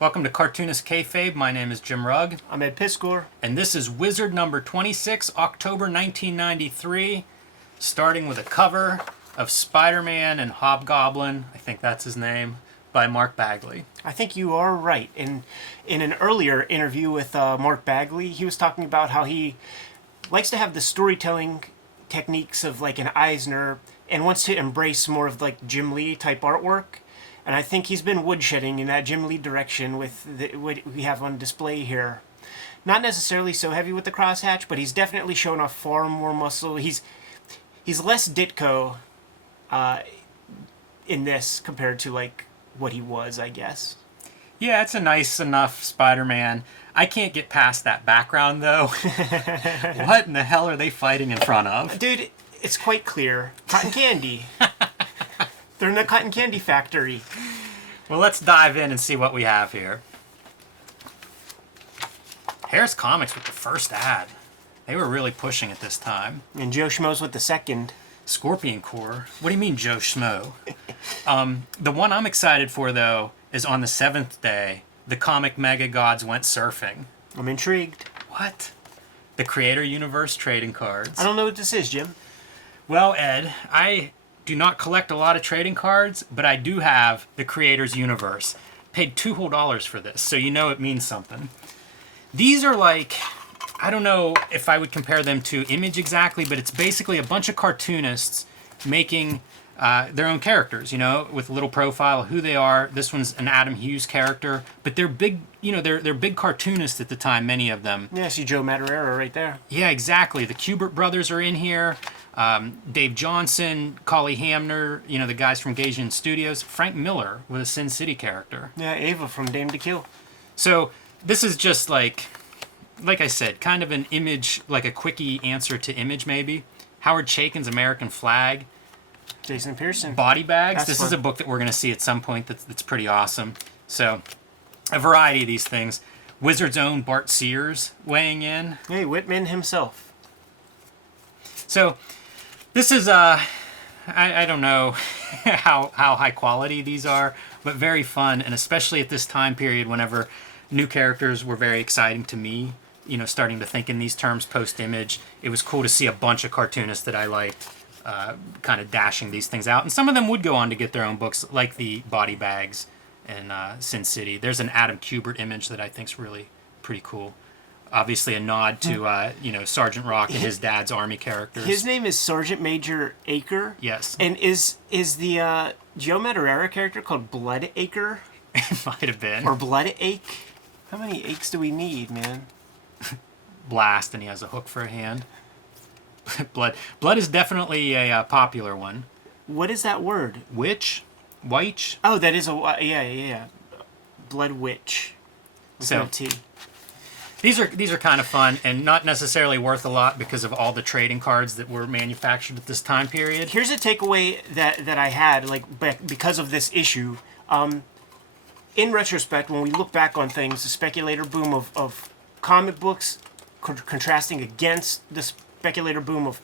Welcome to Cartoonist Kayfabe. My name is Jim Rugg. I'm Ed Piscor. And this is Wizard number 26, October 1993, starting with a cover of Spider-Man and Hobgoblin, I think that's his name, by Mark Bagley. I think you are right. In an earlier interview with Mark Bagley, he was talking about how he likes to have the storytelling techniques of like an Eisner and wants to embrace more of like Jim Lee type artwork. And I think he's been woodshedding in that Jim Lee direction with what we have on display here. Not necessarily so heavy with the crosshatch, but he's definitely shown off far more muscle. He's less Ditko in this compared to like what he was, I guess. Yeah, it's a nice enough Spider-Man. I can't get past that background, though. What in the hell are they fighting in front of? Dude, it's quite clear. Cotton candy. They're in the cotton candy factory. Well, let's dive in and see what we have here. Harris Comics with the first ad. They were really pushing it this time. And Joe Schmo's with the second. Scorpion Corps? What do you mean, Joe Schmo? The one I'm excited for, though, is on the 7th day, the comic mega gods went surfing. I'm intrigued. What? The Creator Universe trading cards. I don't know what this is, Jim. Well, Ed, I do not collect a lot of trading cards, but I do have the Creator's Universe. Paid $2 whole for this, so you know it means something. These are like, I don't know if I would compare them to Image exactly, but it's basically a bunch of cartoonists making their own characters, you know, with a little profile of who they are. This one's an Adam Hughes character, but they're big, you know, they're big cartoonists at the time, many of them. Yeah, I see Joe Madureira right there. Yeah, exactly. The Kubert brothers are in here. Dave Johnson, Collie Hamner, you know, the guys from Gaijin Studios. Frank Miller with a Sin City character. Yeah, Ava from Dame to Kill. So this is just like I said, kind of an Image, like a quickie answer to Image maybe. Howard Chaykin's American Flag. Jason Pearson. Body Bags. That's This fun. is a book that we're going to see at some point that's pretty awesome. So a variety of these things. Wizard's own Bart Sears weighing in. Hey, Whitman himself. So this is, I don't know how high quality these are, but very fun, and especially at this time period whenever new characters were very exciting to me, you know, starting to think in these terms post-Image. It was cool to see a bunch of cartoonists that I liked kind of dashing these things out. And some of them would go on to get their own books, like the Body Bags and Sin City. There's an Adam Kubert image that I think's really pretty cool. Obviously a nod to, you know, Sergeant Rock and his dad's army characters. His name is Sergeant Major Aker. Yes. And is the Joe Madureira character called Blood Acre? It might have been. Or Blood Ache? How many aches do we need, man? Blast, and he has a hook for a hand. Blood is definitely a popular one. What is that word? Witch? Witch? Oh, that is yeah. Blood Witch. With So no T. these are kind of fun and not necessarily worth a lot because of all the trading cards that were manufactured at this time period. Here's a takeaway that I had, like, because of this issue. In retrospect, when we look back on things, the speculator boom of comic books contrasting against the speculator boom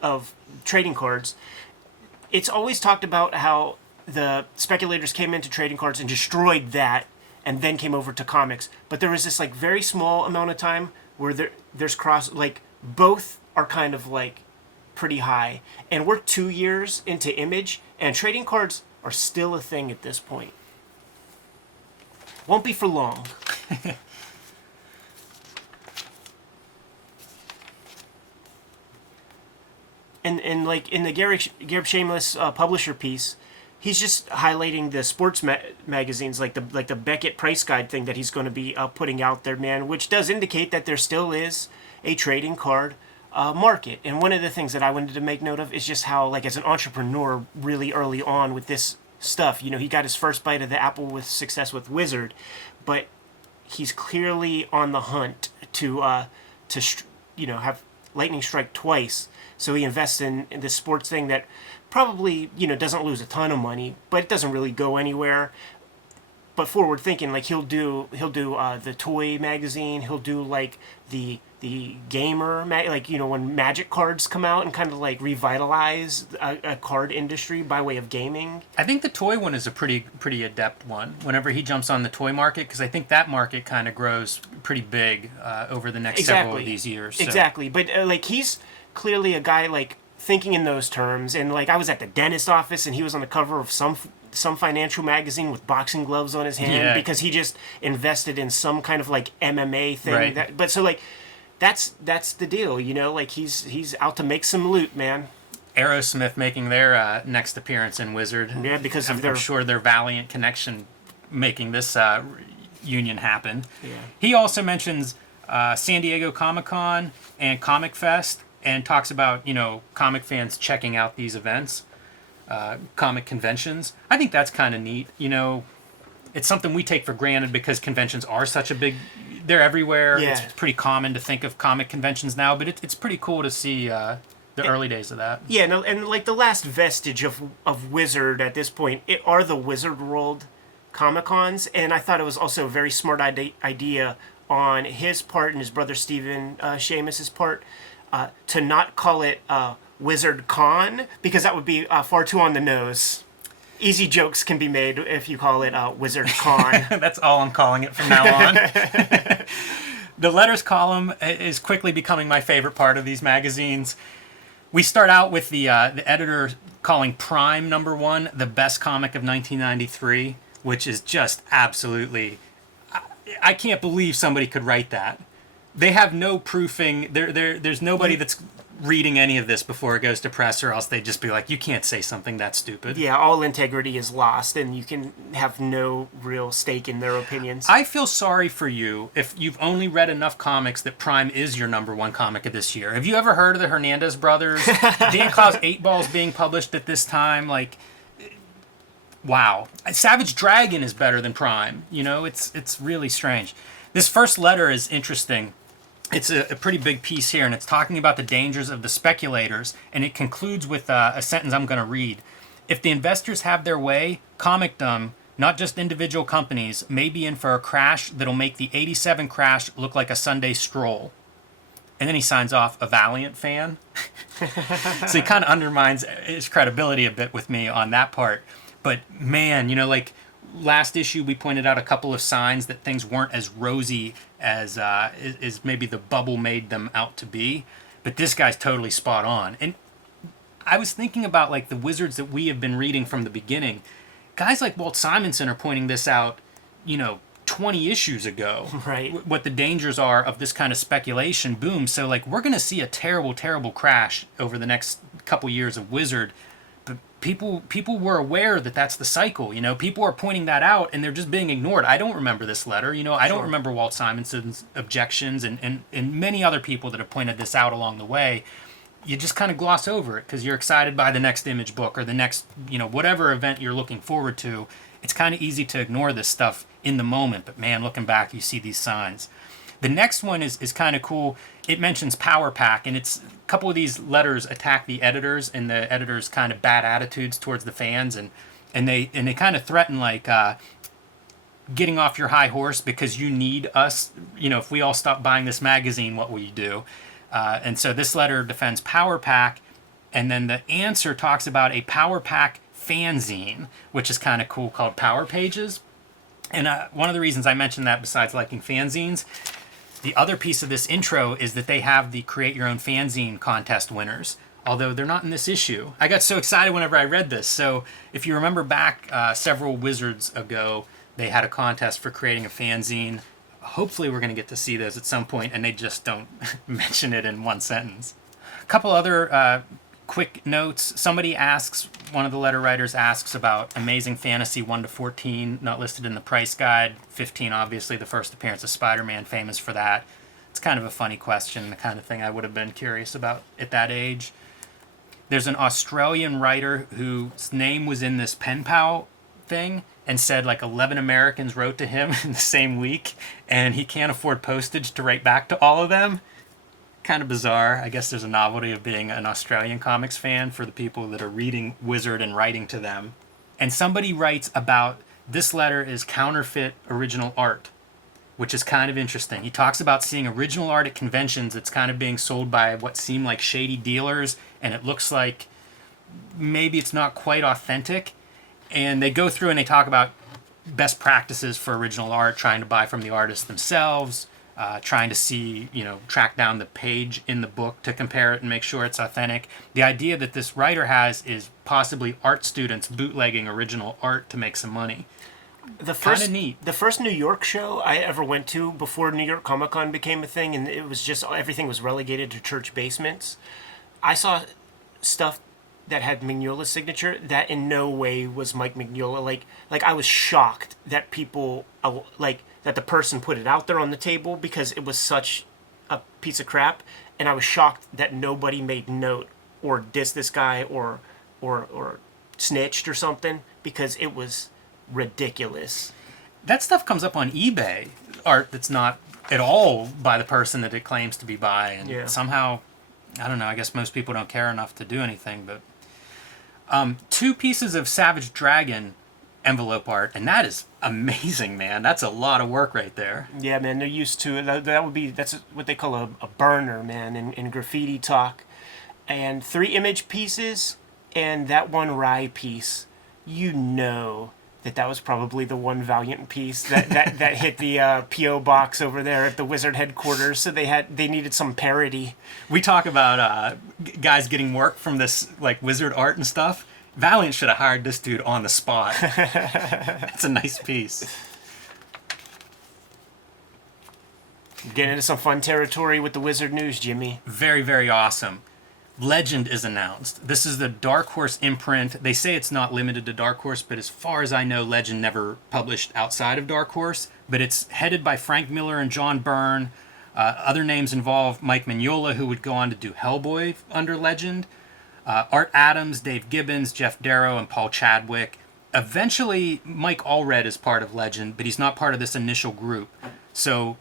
of trading cards, it's always talked about how the speculators came into trading cards and destroyed that and then came over to comics. But there was this like very small amount of time where there's cross, like both are kind of like pretty high. And we're 2 years into Image, and trading cards are still a thing at this point. Won't be for long. And like in the Garib Shameless publisher piece, he's just highlighting the sports magazines, like the Beckett Price Guide thing that he's going to be putting out there, man, which does indicate that there still is a trading card market. And one of the things that I wanted to make note of is just how, like, as an entrepreneur really early on with this stuff, you know, he got his first bite of the apple with success with Wizard, but he's clearly on the hunt to you know, have lightning strike twice. So he invests in this sports thing that probably, you know, doesn't lose a ton of money, but it doesn't really go anywhere. but forward thinking, like he'll do the toy magazine. He'll do like the gamer like when Magic cards come out and kind of like revitalize a card industry by way of gaming. I think the toy one is a pretty adept one. Whenever he jumps on the toy market, because I think that market kind of grows pretty big over the next several of these years. So. Exactly, but like he's clearly a guy like thinking in those terms. And like I was at the dentist office and he was on the cover of some financial magazine with boxing gloves on his hand because he just invested in some kind of like MMA thing. Right. But so like that's the deal, like he's out to make some loot, man. Aerosmith making their next appearance in Wizard. Yeah, because I'm sure their Valiant connection making this union happen. Yeah. He also mentions San Diego Comic-Con and Comic Fest and talks about, comic fans checking out these events, comic conventions. I think that's kind of neat. It's something we take for granted because conventions are such a big... They're everywhere. Yeah. It's pretty common to think of comic conventions now, but it's pretty cool to see the early days of that. Yeah, no, and like the last vestige of Wizard at this point are the Wizard World Comic-Cons, and I thought it was also a very smart idea on his part and his brother Stephen Seamus's part to not call it Wizard Con, because that would be far too on the nose. Easy jokes can be made if you call it Wizard Con. That's all I'm calling it from now on. The letters column is quickly becoming my favorite part of these magazines. We start out with the editor calling Prime #1 the best comic of 1993, which is just absolutely... I can't believe somebody could write that. They have no proofing. There's nobody that's reading any of this before it goes to press, or else they'd just be like, you can't say something that stupid. Yeah, all integrity is lost, and you can have no real stake in their opinions. I feel sorry for you if you've only read enough comics that Prime is your #1 comic of this year. Have you ever heard of the Hernandez brothers? Dan Clow's 8 Balls being published at this time? Like, wow. Savage Dragon is better than Prime. It's really strange. This first letter is interesting. It's a pretty big piece here, and it's talking about the dangers of the speculators, and it concludes with a sentence I'm going to read. If the investors have their way, comicdom, not just individual companies, may be in for a crash that'll make the 87 crash look like a Sunday stroll. And then he signs off, a Valiant fan. So he kind of undermines his credibility a bit with me on that part. But man, like last issue we pointed out a couple of signs that things weren't as rosy as maybe the bubble made them out to be. But this guy's totally spot on. And I was thinking about like the Wizards that we have been reading from the beginning. Guys like Walt Simonson are pointing this out, 20 issues ago. Right. What the dangers are of this kind of speculation boom. So like we're going to see a terrible, terrible crash over the next couple years of Wizard. But people were aware that that's the cycle. People are pointing that out and they're just being ignored. I don't remember this letter. I don't remember Walt Simonson's objections and many other people that have pointed this out along the way. You just kind of gloss over it because you're excited by the next Image book or the next, whatever event you're looking forward to. It's kind of easy to ignore this stuff in the moment, but man, looking back, you see these signs. The next one is kind of cool. It mentions Power Pack, and it's a couple of these letters attack the editors and the editors' kind of bad attitudes towards the fans, and they kind of threaten like getting off your high horse because you need us. If we all stop buying this magazine, what will you do? And so this letter defends Power Pack, and then the answer talks about a Power Pack fanzine, which is kind of cool, called Power Pages. And one of the reasons I mentioned that, besides liking fanzines, the other piece of this intro is that they have the Create Your Own Fanzine contest winners, although they're not in this issue. I got so excited whenever I read this. So if you remember back several Wizards ago, they had a contest for creating a fanzine. Hopefully we're going to get to see those at some point, and they just don't mention it in one sentence. A couple other quick notes. Somebody asks, one of the letter writers asks about Amazing Fantasy 1-14, not listed in the price guide. 15, obviously, the first appearance of Spider-Man, famous for that. It's kind of a funny question, the kind of thing I would have been curious about at that age. There's an Australian writer whose name was in this pen pal thing and said like 11 Americans wrote to him in the same week, and he can't afford postage to write back to all of them. Kind of bizarre. I guess there's a novelty of being an Australian comics fan for the people that are reading Wizard and writing to them. And somebody writes about this letter is counterfeit original art, which is kind of interesting. He talks about seeing original art at conventions that's kind of being sold by what seem like shady dealers, and it looks like maybe it's not quite authentic. And they go through and they talk about best practices for original art, trying to buy from the artists themselves, trying to see, track down the page in the book to compare it and make sure it's authentic. The idea that this writer has is possibly art students bootlegging original art to make some money. Kind of neat. The first New York show I ever went to before New York Comic Con became a thing, and it was just everything was relegated to church basements. I saw stuff that had Mignola's signature that in no way was Mike Mignola. Like I was shocked that people that the person put it out there on the table because it was such a piece of crap, and I was shocked that nobody made note or dissed this guy or snitched or something because it was ridiculous. That stuff comes up on eBay, art that's not at all by the person that it claims to be by, and somehow, I don't know, I guess most people don't care enough to do anything, but 2 pieces of Savage Dragon envelope art, and that is amazing, man. That's a lot of work right there. Yeah, man, they're used to it. That's what they call a burner, man, in graffiti talk. And 3 image pieces, and that one Rye piece, that was probably the one Valiant piece that hit the P.O. box over there at the Wizard headquarters, so they needed some parody. We talk about guys getting work from this like Wizard art and stuff. Valiant should have hired this dude on the spot. That's a nice piece. Getting into some fun territory with the Wizard news, Jimmy. Very, very awesome. Legend is announced. This is the Dark Horse imprint. They say it's not limited to Dark Horse, but as far as I know, Legend never published outside of Dark Horse. But it's headed by Frank Miller and John Byrne. Other names involve Mike Mignola, who would go on to do Hellboy under Legend. Art Adams, Dave Gibbons, Jeff Darrow, and Paul Chadwick. Eventually, Mike Allred is part of Legend, but he's not part of this initial group. So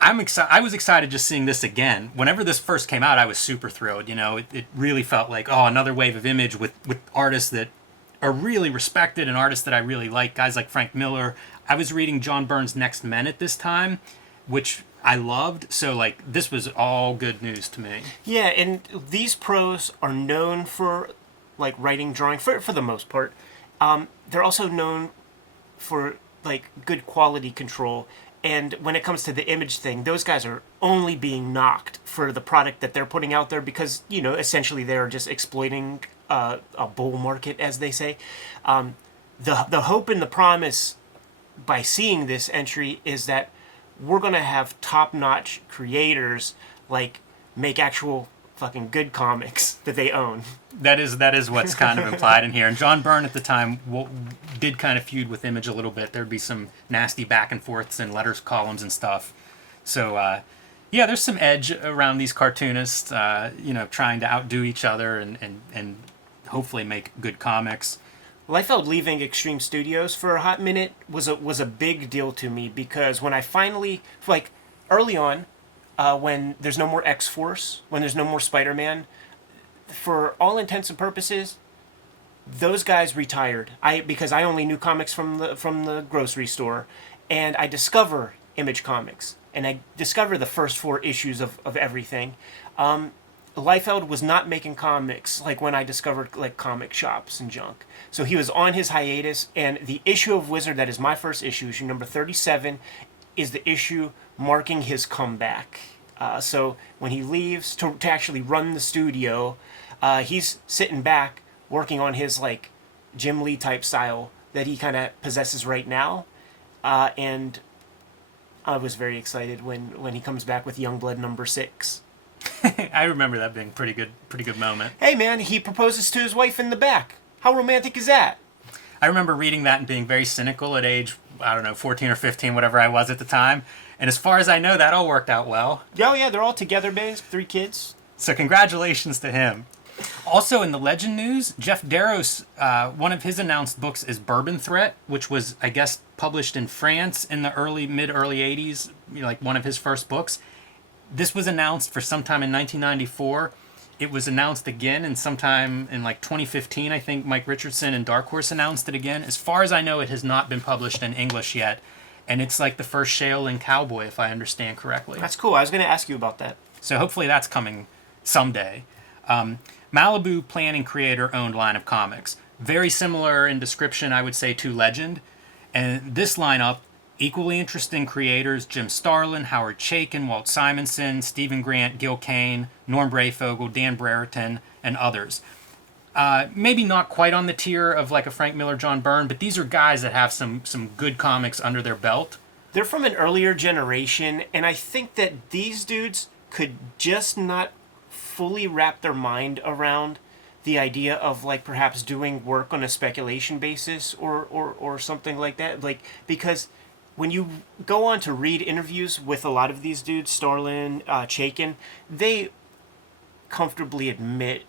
I was excited just seeing this again. Whenever this first came out, I was super thrilled. It really felt like, another wave of Image with artists that are really respected and artists that I really like. Guys like Frank Miller. I was reading John Byrne's Next Men at this time, which I loved. So, this was all good news to me. Yeah, and these pros are known for, writing, drawing, for the most part. They're also known for, good quality control. And when it comes to the Image thing, those guys are only being knocked for the product that they're putting out there because, essentially they're just exploiting a bull market, as they say. The hope and the promise by seeing this entry is that we're going to have top-notch creators, make actual fucking good comics that they own. That is what's kind of implied in here. And John Byrne at the time did kind of feud with Image a little bit. There'd be some nasty back and forths and letters columns and stuff. So there's some edge around these cartoonists, trying to outdo each other and hopefully make good comics. Liefeld leaving Extreme Studios for a hot minute was a big deal to me because when I finally, early on, when there's no more X-Force, when there's no more Spider-Man, for all intents and purposes, those guys retired. Because I only knew comics from the grocery store, and I discover Image Comics, and I discover the first 4 issues of everything. Liefeld was not making comics when I discovered comic shops and junk. So he was on his hiatus, and the issue of Wizard that is my first issue number 37, is the issue marking his comeback. So when he leaves to actually run the studio, he's sitting back working on his Jim Lee type style that he kind of possesses right now. And I was very excited when he comes back with Youngblood number 6. I remember that being pretty good moment. Hey man, he proposes to his wife in the back. How romantic is that? I remember reading that and being very cynical at age, 14 or 15, whatever I was at the time. And as far as I know, that all worked out well. Oh yeah, they're all together, man. 3 kids. So congratulations to him. Also in the Legend news, Jeff Darrow's, one of his announced books is Bourbon Threat, which was, I guess, published in France in the mid-early 80s, one of his first books. This was announced for sometime in 1994. it was announced again, and sometime in like 2015, I think Mike Richardson and Dark Horse announced it again. As far as I know, it has not been published in English yet, and it's like the first Shaolin cowboy, if I understand correctly. That's cool. I was going to ask you about that. So hopefully that's coming someday. Malibu Planning Creator-owned line of comics. Very similar in description, I would say, to Legend. And this lineup, equally interesting creators: Jim Starlin, Howard Chaykin, Walt Simonson, Stephen Grant, Gil Kane, Norm Brayfogle, Dan Brereton, and others. Maybe not quite on the tier of like a Frank Miller, John Byrne, but these are guys that have some good comics under their belt. They're from an earlier generation, and I think that these dudes could just not fully wrap their mind around the idea of like perhaps doing work on a speculation basis or something like that. Like, because when you go on to read interviews with a lot of these dudes, Starlin, Chaykin, they comfortably admit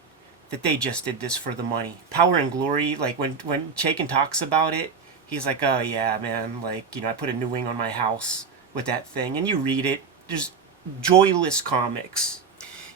that they just did this for the money. Power and Glory, like when Chaykin talks about it, he's like, oh yeah, man, like, you know, I put a new wing on my house with that thing. And you read it, there's joyless comics.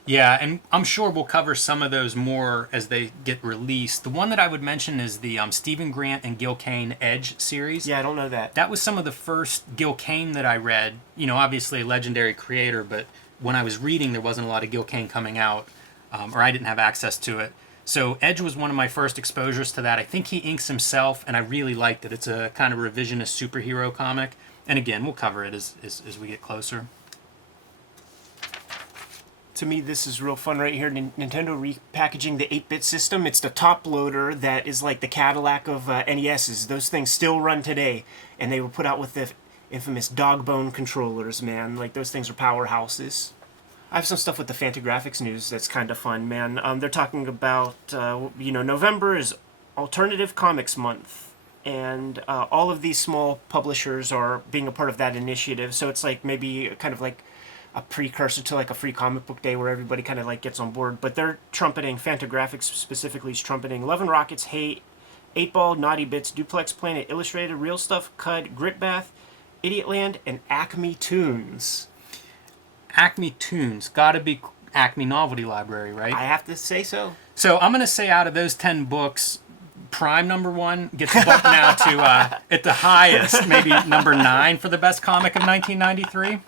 Yeah, and I'm sure we'll cover some of those more as they get released. The one that I would mention is the Stephen Grant and Gil Kane Edge series. Yeah, I don't know that. That was some of the first Gil Kane that I read. You know, obviously a legendary creator, but when I was reading, there wasn't a lot of Gil Kane coming out, or I didn't have access to it. So Edge was one of my first exposures to that. I think he inks himself, and I really liked it. It's a kind of revisionist superhero comic. And again, we'll cover it as we get closer. To me, this is real fun right here. Nintendo repackaging the 8-bit system. It's the top loader that is like the Cadillac of NESs. Those things still run today, and they were put out with the infamous dog bone controllers, man. Like, those things are powerhouses. I have some stuff with the Fantagraphics news that's kind of fun, man. They're talking about, November is Alternative Comics Month, and all of these small publishers are being a part of that initiative. So it's like maybe kind of like a precursor to like a free comic book day where everybody kind of like gets on board. But they're trumpeting, Fantagraphics specifically is trumpeting Love and Rockets, Hate, 8-Ball, Naughty Bits, Duplex Planet, Illustrated, Real Stuff, Cud, Gritbath, Idiotland, and Acme Toons. Acme Toons, gotta be Acme Novelty Library, right? I have to say so. So I'm gonna say out of those 10 books, Prime #1 gets bumped now to, at the highest, maybe #9 for the best comic of 1993.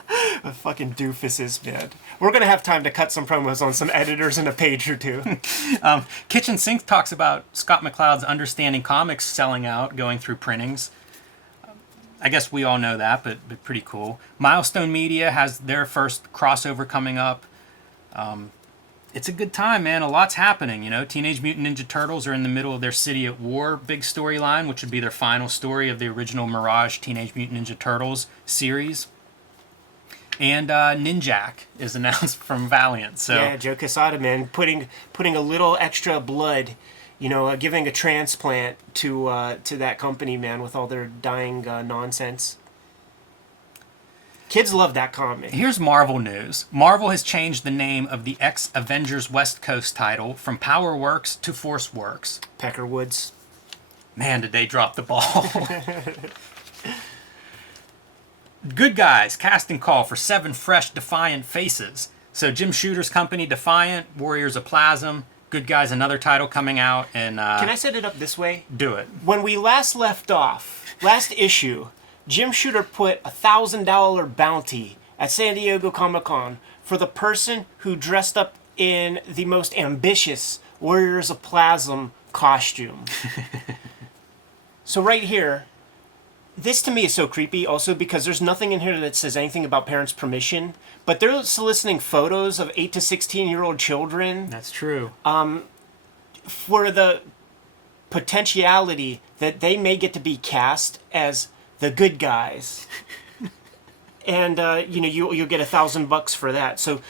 Fucking doofuses, man. We're going to have time to cut some promos on some editors in a page or two. Kitchen Sink talks about Scott McCloud's Understanding Comics selling out, going through printings. I guess we all know that, but pretty cool. Milestone Media has their first crossover coming up. It's a good time, man. A lot's happening, you know. Teenage Mutant Ninja Turtles are in the middle of their City at War big storyline, which would be their final story of the original Mirage Teenage Mutant Ninja Turtles series. And Ninjak is announced from Valiant. So yeah, Joe Quesada, man, putting a little extra blood, giving a transplant to that company, man, with all their dying nonsense. Kids love that comic. Here's Marvel news. Marvel has changed the name of the ex-Avengers West Coast title from Power Works to Force Works. Peckerwoods. Man, did they drop the ball. Good Guys, casting call for 7 fresh Defiant faces. So Jim Shooter's company, Defiant, Warriors of Plasm, Good Guys, another title coming out. And can I set it up this way? Do it. When we last left off, last issue, Jim Shooter put a $1,000 bounty at San Diego Comic-Con for the person who dressed up in the most ambitious Warriors of Plasm costume. So right here, this to me is so creepy also because there's nothing in here that says anything about parents' permission, but they're soliciting photos of 8 to 16-year-old children. That's true. For the potentiality that they may get to be cast as the good guys. And, you'll get $1,000 for that. So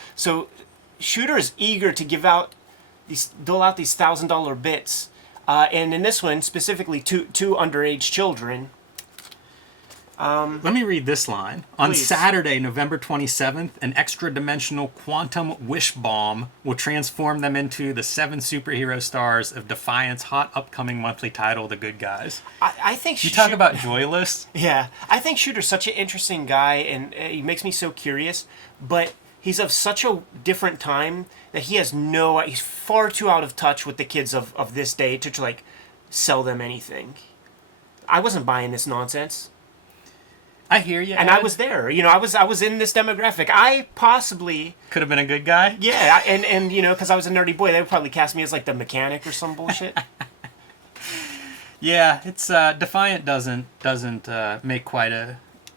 Shooter is eager to dole out these $1,000 bits. And in this one, specifically, two underage children. Let me read this line. On Please. Saturday, November 27th, an extra-dimensional quantum wish bomb will transform them into the 7 superhero stars of Defiant's hot upcoming monthly title, The Good Guys. I think You talk about joyless? Yeah, I think Shooter's such an interesting guy, and he makes me so curious. But he's of such a different time that he's far too out of touch with the kids of this day to like sell them anything. I wasn't buying this nonsense. I hear you. And I was there. I was in this demographic. I possibly could have been a good guy. Yeah, and because I was a nerdy boy, they would probably cast me as like the mechanic or some bullshit. Yeah, it's Defiant doesn't make quite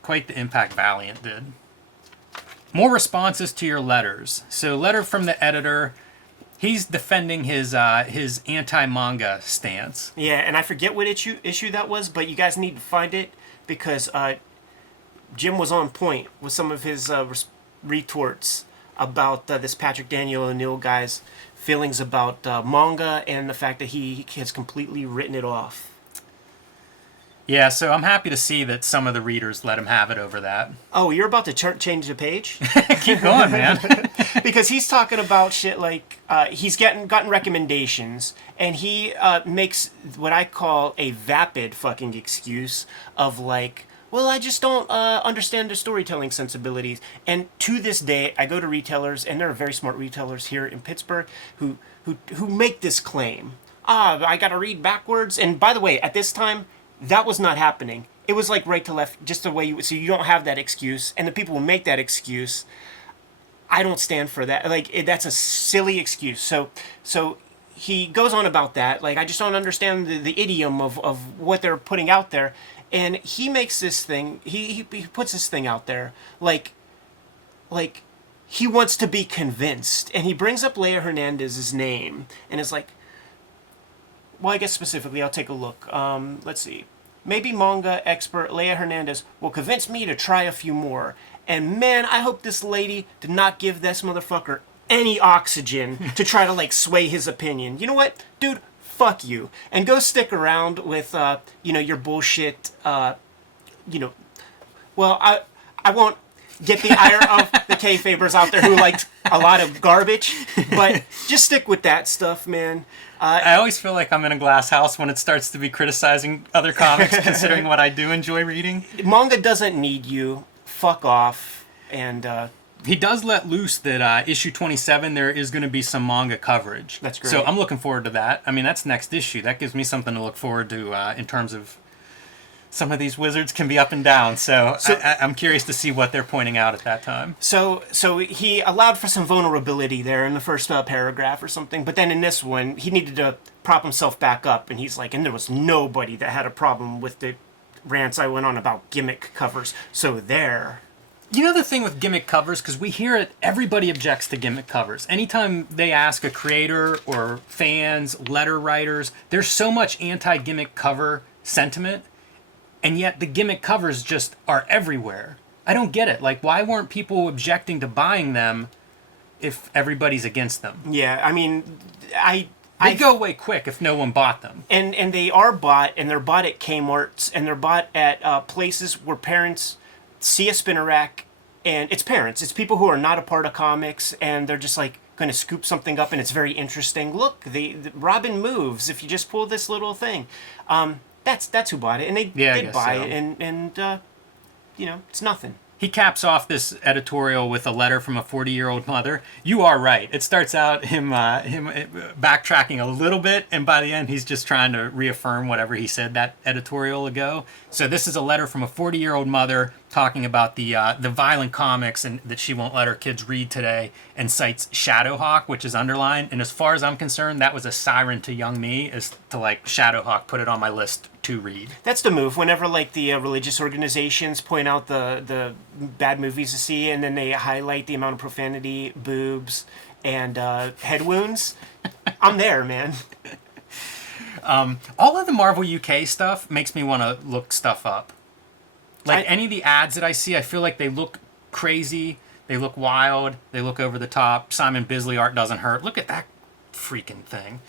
the impact Valiant did. More responses to your letters. So, letter from the editor. He's defending his anti-manga stance. Yeah, and I forget what issue that was, but you guys need to find it because Jim was on point with some of his retorts about this Patrick Daniel O'Neill guy's feelings about manga and the fact that he has completely written it off. Yeah, so I'm happy to see that some of the readers let him have it over that. Oh, you're about to change the page? Keep going, man. Because he's talking about shit like he's gotten recommendations, and he makes what I call a vapid fucking excuse of like, well, I just don't understand the storytelling sensibilities. And to this day, I go to retailers, and there are very smart retailers here in Pittsburgh who make this claim. I got to read backwards. And by the way, at this time, that was not happening. It was like right to left, just the way so you don't have that excuse. And the people who make that excuse, I don't stand for that. Like, that's a silly excuse. So he goes on about that. Like, I just don't understand the idiom of what they're putting out there. And he makes this thing, he puts this thing out there, like he wants to be convinced. And he brings up Leia Hernandez's name, and it's like, well, I guess specifically, I'll take a look. Let's see. Maybe manga expert Leia Hernandez will convince me to try a few more. And man, I hope this lady did not give this motherfucker any oxygen to try to, like, sway his opinion. You know what? Dude, fuck you. And go stick around with, your bullshit, well, I won't get the ire of the Kayfabers out there who liked a lot of garbage, but just stick with that stuff, man. I always feel like I'm in a glass house when it starts to be criticizing other comics, considering what I do enjoy reading. Manga doesn't need you. Fuck off. And he does let loose that issue 27, there is going to be some manga coverage. That's great. So I'm looking forward to that. I mean, that's next issue. That gives me something to look forward to in terms of some of these wizards can be up and down. So I'm curious to see what they're pointing out at that time. So he allowed for some vulnerability there in the first paragraph or something. But then in this one, he needed to prop himself back up. And he's like, and there was nobody that had a problem with the rants I went on about gimmick covers. So there. You know the thing with gimmick covers, because we hear it, everybody objects to gimmick covers. Anytime they ask a creator or fans, letter writers, there's so much anti-gimmick cover sentiment. And yet the gimmick covers just are everywhere. I don't get it. Like, why weren't people objecting to buying them if everybody's against them? Yeah, I mean, They'd go away quick if no one bought them. And they are bought, and they're bought at Kmart's, and they're bought at places where parents see a spinner rack, and it's parents. It's people who are not a part of comics, and they're just like going to scoop something up, and it's very interesting. Look, the Robin moves if you just pull this little thing. That's who bought it, and they did buy it, and it's nothing. He caps off this editorial with a letter from a 40-year-old mother. You are right. It starts out him backtracking a little bit, and by the end, he's just trying to reaffirm whatever he said that editorial ago. So this is a letter from a 40-year-old mother talking about the violent comics and that she won't let her kids read today, and cites Shadowhawk, which is underlined. And as far as I'm concerned, that was a siren to young me, as to like Shadowhawk, put it on my list to read. That's the move. Whenever like the religious organizations point out the bad movies to see, and then they highlight the amount of profanity, boobs, and head wounds, I'm there, man. All of the Marvel UK stuff makes me want to look stuff up. Like any of the ads that I see, I feel like they look crazy, they look wild, they look over the top. Simon Bisley art doesn't hurt. Look at that freaking thing.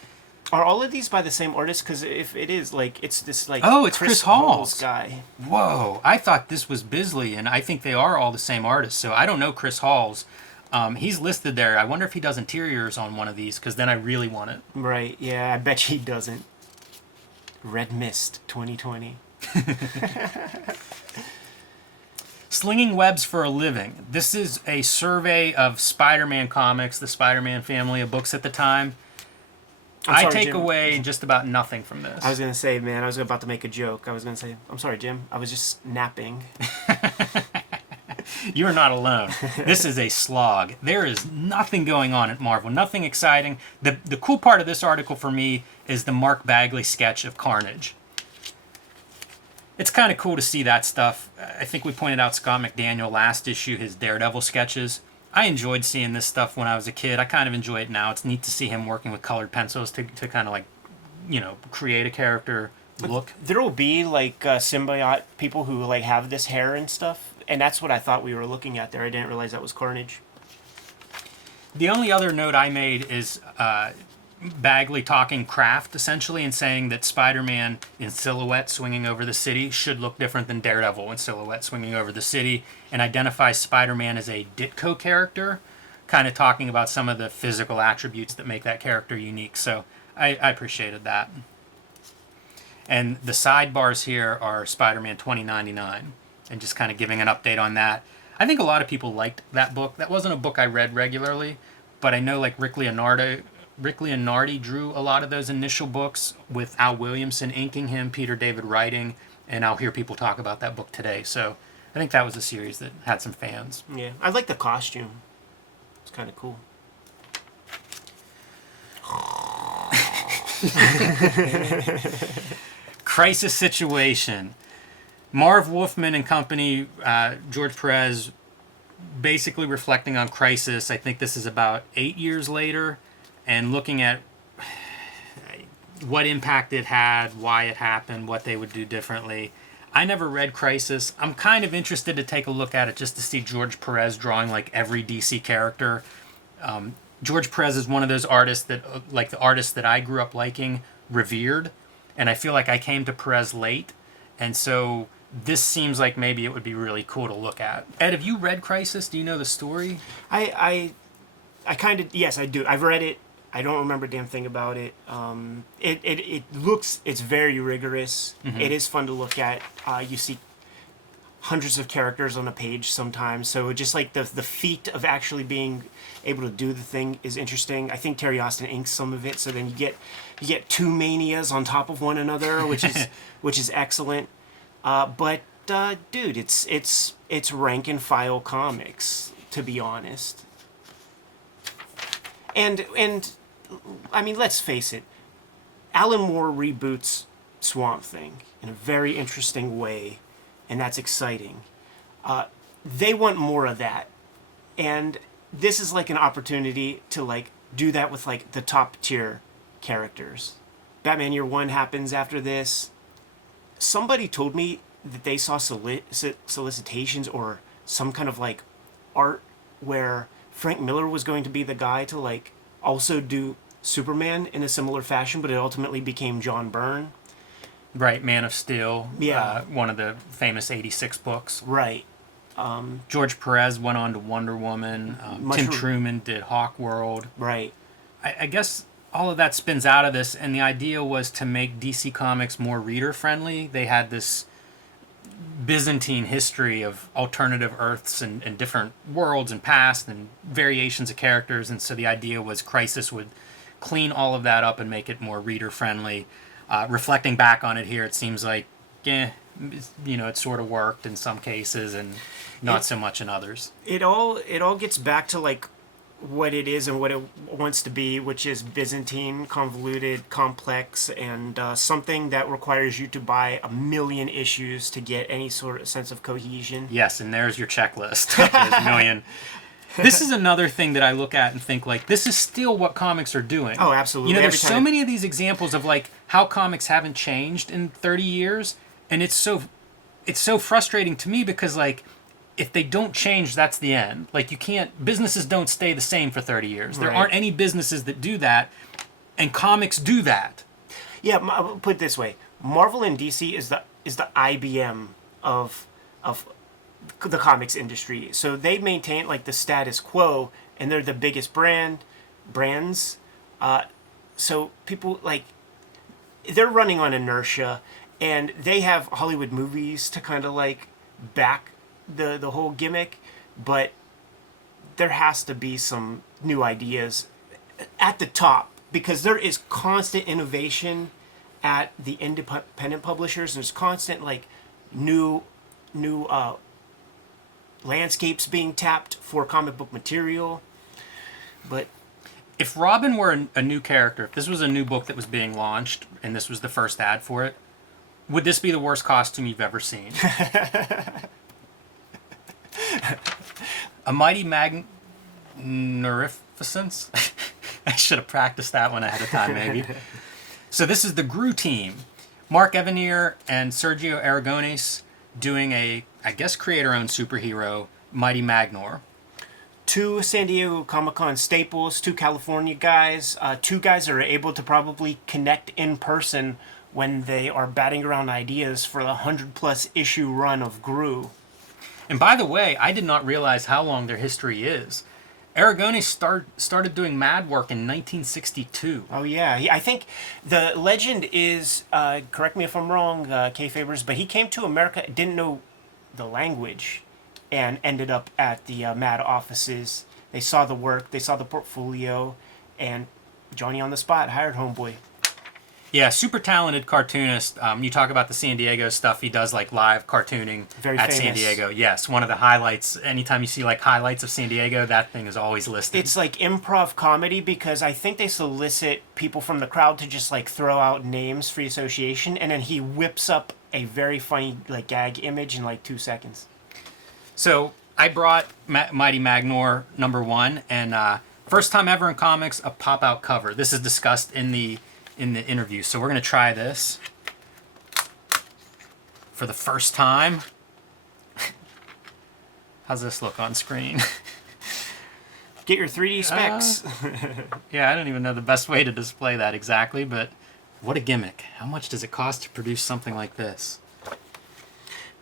Are all of these by the same artist? Because if it is, like, it's this, like... Oh, it's Chris Hall's guy. Whoa. I thought this was Bisley, and I think they are all the same artist. So I don't know Chris Hall's. He's listed there. I wonder if he does interiors on one of these, because then I really want it. Right, yeah, I bet he doesn't. Red Mist 2020. Slinging webs for a living. This is a survey of Spider-Man comics, the Spider-Man family of books at the time. I take Jim. away just about nothing from this. I was going to say, man, I was about to make a joke. I was going to say, I'm sorry, Jim. I was just napping. You are not alone. This is a slog. There is nothing going on at Marvel. Nothing exciting. The cool part of this article for me is the Mark Bagley sketch of Carnage. It's kind of cool to see that stuff. I think we pointed out Scott McDaniel last issue, his Daredevil sketches. I enjoyed seeing this stuff when I was a kid. I kind of enjoy it now. It's neat to see him working with colored pencils to kind of like, create a character look. There will be like symbiote people who like have this hair and stuff, and that's what I thought we were looking at there. I didn't realize that was Carnage. The only other note I made is Bagley talking craft, essentially, and saying that Spider-Man in silhouette swinging over the city should look different than Daredevil in silhouette swinging over the city, and identifies Spider-Man as a Ditko character, kind of talking about some of the physical attributes that make that character unique. So I appreciated that. And the sidebars here are Spider-Man 2099, and just kind of giving an update on that. I think a lot of people liked that book. That wasn't a book I read regularly, but I know like Rick Leonardi drew a lot of those initial books with Al Williamson inking him, Peter David writing, and I'll hear people talk about that book today. So I think that was a series that had some fans. Yeah, I like the costume. It's kind of cool. Crisis situation. Marv Wolfman and company, George Perez, basically reflecting on Crisis. I think this is about 8 years later, and looking at what impact it had, why it happened, what they would do differently. I never read Crisis. I'm kind of interested to take a look at it just to see George Perez drawing like every DC character. George Perez is one of those artists that, like the artists that I grew up liking, revered, and I feel like I came to Perez late, and so this seems like maybe it would be really cool to look at. Ed, have you read Crisis? Do you know the story? I kind of, yes, I do. I've read it. I don't remember a damn thing about it. It looks, it's very rigorous. Mm-hmm. It is fun to look at. You see hundreds of characters on a page sometimes, so just like the feat of actually being able to do the thing is interesting. I think Terry Austin inks some of it, so then you get two manias on top of one another, which is excellent. But dude, it's rank and file comics, to be honest. And I mean, let's face it, Alan Moore reboots Swamp Thing in a very interesting way, and that's exciting. They want more of that, and this is like an opportunity to like do that with like the top tier characters. Batman Year One happens after this. Somebody told me that they saw solicitations or some kind of like art where Frank Miller was going to be the guy to like also do Superman in a similar fashion, but it ultimately became John Byrne. Right, Man of Steel. Yeah. One of the famous 86 books. Right. George Perez went on to Wonder Woman. Tim Truman did Hawk World. Right. I guess all of that spins out of this, and the idea was to make DC Comics more reader-friendly. They had this Byzantine history of alternative Earths and different worlds and past and variations of characters, and so the idea was Crisis would clean all of that up and make it more reader-friendly. Reflecting back on it here, it seems like, it sort of worked in some cases and not so much in others. It all gets back to like what it is and what it wants to be, which is Byzantine, convoluted, complex, and something that requires you to buy 1 million issues to get any sort of sense of cohesion. Yes, and there's your checklist. There's 1 million. This is another thing that I look at and think, like, this is still what comics are doing. Oh, absolutely. There's so many of these examples of, like, how comics haven't changed in 30 years, and it's so frustrating to me because, like, if they don't change, that's the end. Like, businesses don't stay the same for 30 years. There aren't any businesses that do that, and comics do that. Yeah, I'll put it this way. Marvel and DC is the IBM of the comics industry. So they maintain like the status quo, and they're the biggest brands. So people like, they're running on inertia, and they have Hollywood movies to kind of like back the whole gimmick, but there has to be some new ideas at the top because there is constant innovation at the independent publishers. There's constant like new landscapes being tapped for comic book material. But if Robin were a new character, if this was a new book that was being launched and this was the first ad for it, would this be the worst costume you've ever seen? A mighty magnificence. I should have practiced that one ahead of time, maybe. So this is the Gru team. Mark Evanier and Sergio Aragones doing a, I guess, creator-owned superhero, Mighty Magnor. Two San Diego Comic-Con staples, two California guys, two guys that are able to probably connect in person when they are batting around ideas for the 100-plus issue run of Gru. And by the way, I did not realize how long their history is. Aragones started doing Mad Work in 1962. Oh, yeah. I think the legend is, correct me if I'm wrong, Kayfabers, but he came to America, didn't know the language, and ended up at the Mad offices. They saw the work, they saw the portfolio, and Johnny on the spot hired Homeboy. Yeah, super talented cartoonist. You talk about the San Diego stuff. He does like live cartooning Very at famous. San Diego. Yes, one of the highlights. Anytime you see like highlights of San Diego, that thing is always listed. It's like improv comedy because I think they solicit people from the crowd to just like throw out names for the association, and then he whips up a very funny like gag image in like 2 seconds. So I brought Mighty Magnor #1, and first time ever in comics, a pop-out cover. This is discussed in the interview. So we're going to try this for the first time. How's this look on screen? Get your 3D specs. Yeah, I don't even know the best way to display that exactly, but what a gimmick. How much does it cost to produce something like this?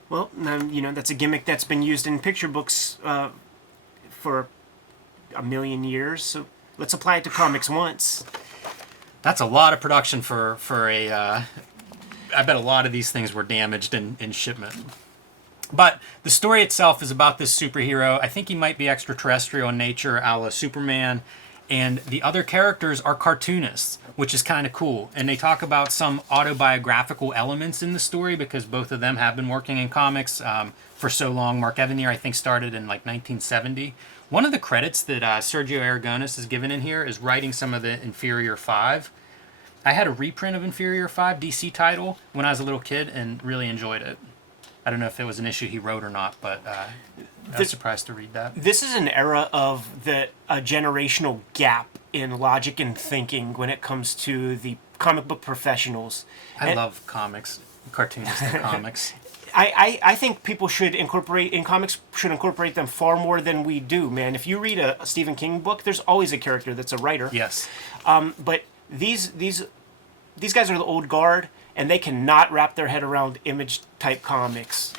Well, that's a gimmick that's been used in picture books for a million years. So let's apply it to comics once. That's a lot of production for a... I bet a lot of these things were damaged in shipment. But the story itself is about this superhero. I think he might be extraterrestrial in nature, a la Superman. And the other characters are cartoonists, which is kind of cool. And they talk about some autobiographical elements in the story because both of them have been working in comics for so long. Mark Evanier, I think, started in like 1970. One of the credits that Sergio Aragones is given in here is writing some of the Inferior 5. I had a reprint of Inferior 5 DC title when I was a little kid and really enjoyed it. I don't know if it was an issue he wrote or not, but I was surprised to read that. This is an era of a generational gap in logic and thinking when it comes to the comic book professionals. I love comics, cartoonists and comics. I think people should incorporate them far more than we do, man. If you read a Stephen King book, there's always a character that's a writer. Yes. But these guys are the old guard, and they cannot wrap their head around image-type comics.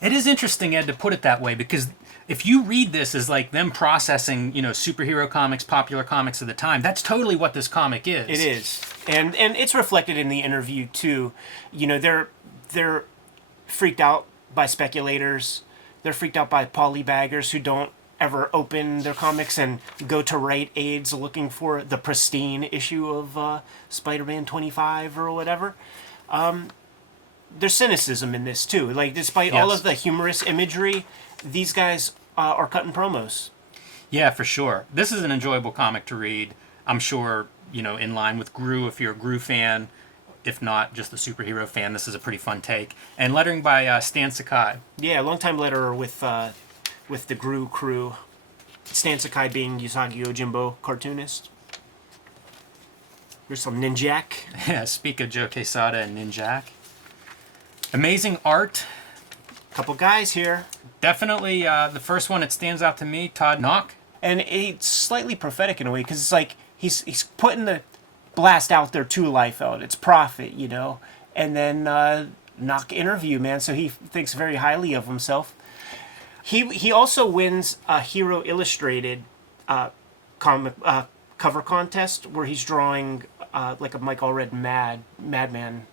It is interesting, Ed, to put it that way, because if you read this as like them processing, superhero comics, popular comics of the time, that's totally what this comic is. It is. And it's reflected in the interview, too. They're freaked out by speculators. They're freaked out by polybaggers who don't ever open their comics and go to Rite Aids looking for the pristine issue of Spider-Man 25 or whatever. There's cynicism in this, too. Like, despite all of the humorous imagery, these guys are cutting promos. Yeah, for sure. This is an enjoyable comic to read. I'm sure, in line with Gru, if you're a Gru fan. If not, just a superhero fan, this is a pretty fun take. And lettering by Stan Sakai. Yeah, longtime letterer with the Gru crew. Stan Sakai being Usagi Yojimbo, cartoonist. There's some Ninjak. Yeah, speak of Joe Quesada and Ninjak. Amazing art. Couple guys here. Definitely the first one that stands out to me, Todd Nock. And it's slightly prophetic in a way, because it's like he's putting the blast out there to Liefeld. It's Prophet, And then Nock interview, man, so he thinks very highly of himself. He also wins a Hero Illustrated comic cover contest where he's drawing like a Mike Allred Madman.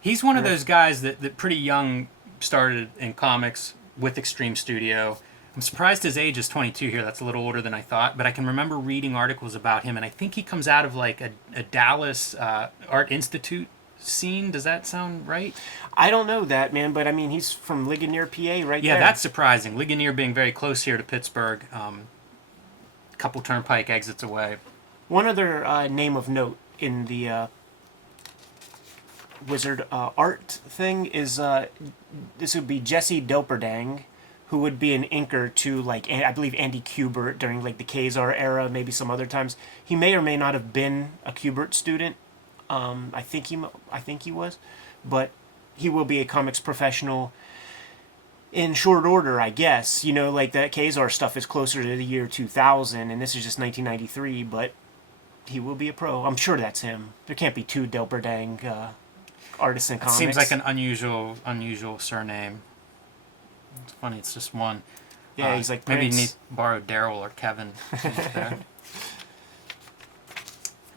He's one of those guys that pretty young started in comics, with Extreme Studio. I'm surprised his age is 22 here. That's a little older than I thought, but I can remember reading articles about him, and I think he comes out of like a Dallas Art Institute scene. Does that sound right? I don't know that, man, but I mean, he's from Ligonier, PA, right Yeah, there. that's surprising. Ligonier being very close here to Pittsburgh, couple turnpike exits away. One other name of note in the Wizard art thing is this would be Jesse Delperdang, who would be an inker to, like, I believe Andy Kubert during like the Kazar era, maybe some other times. He may or may not have been a Kubert student. I think he was, but he will be a comics professional in short order, I guess. You know, like that Kazar stuff is closer to the year 2000, and this is just 1993. But he will be a pro. I'm sure that's him. There can't be two Delperdang artists in comics. Seems like an unusual surname. It's funny, it's just one. Yeah, he's like maybe Prince. you need to borrow Daryl or Kevin.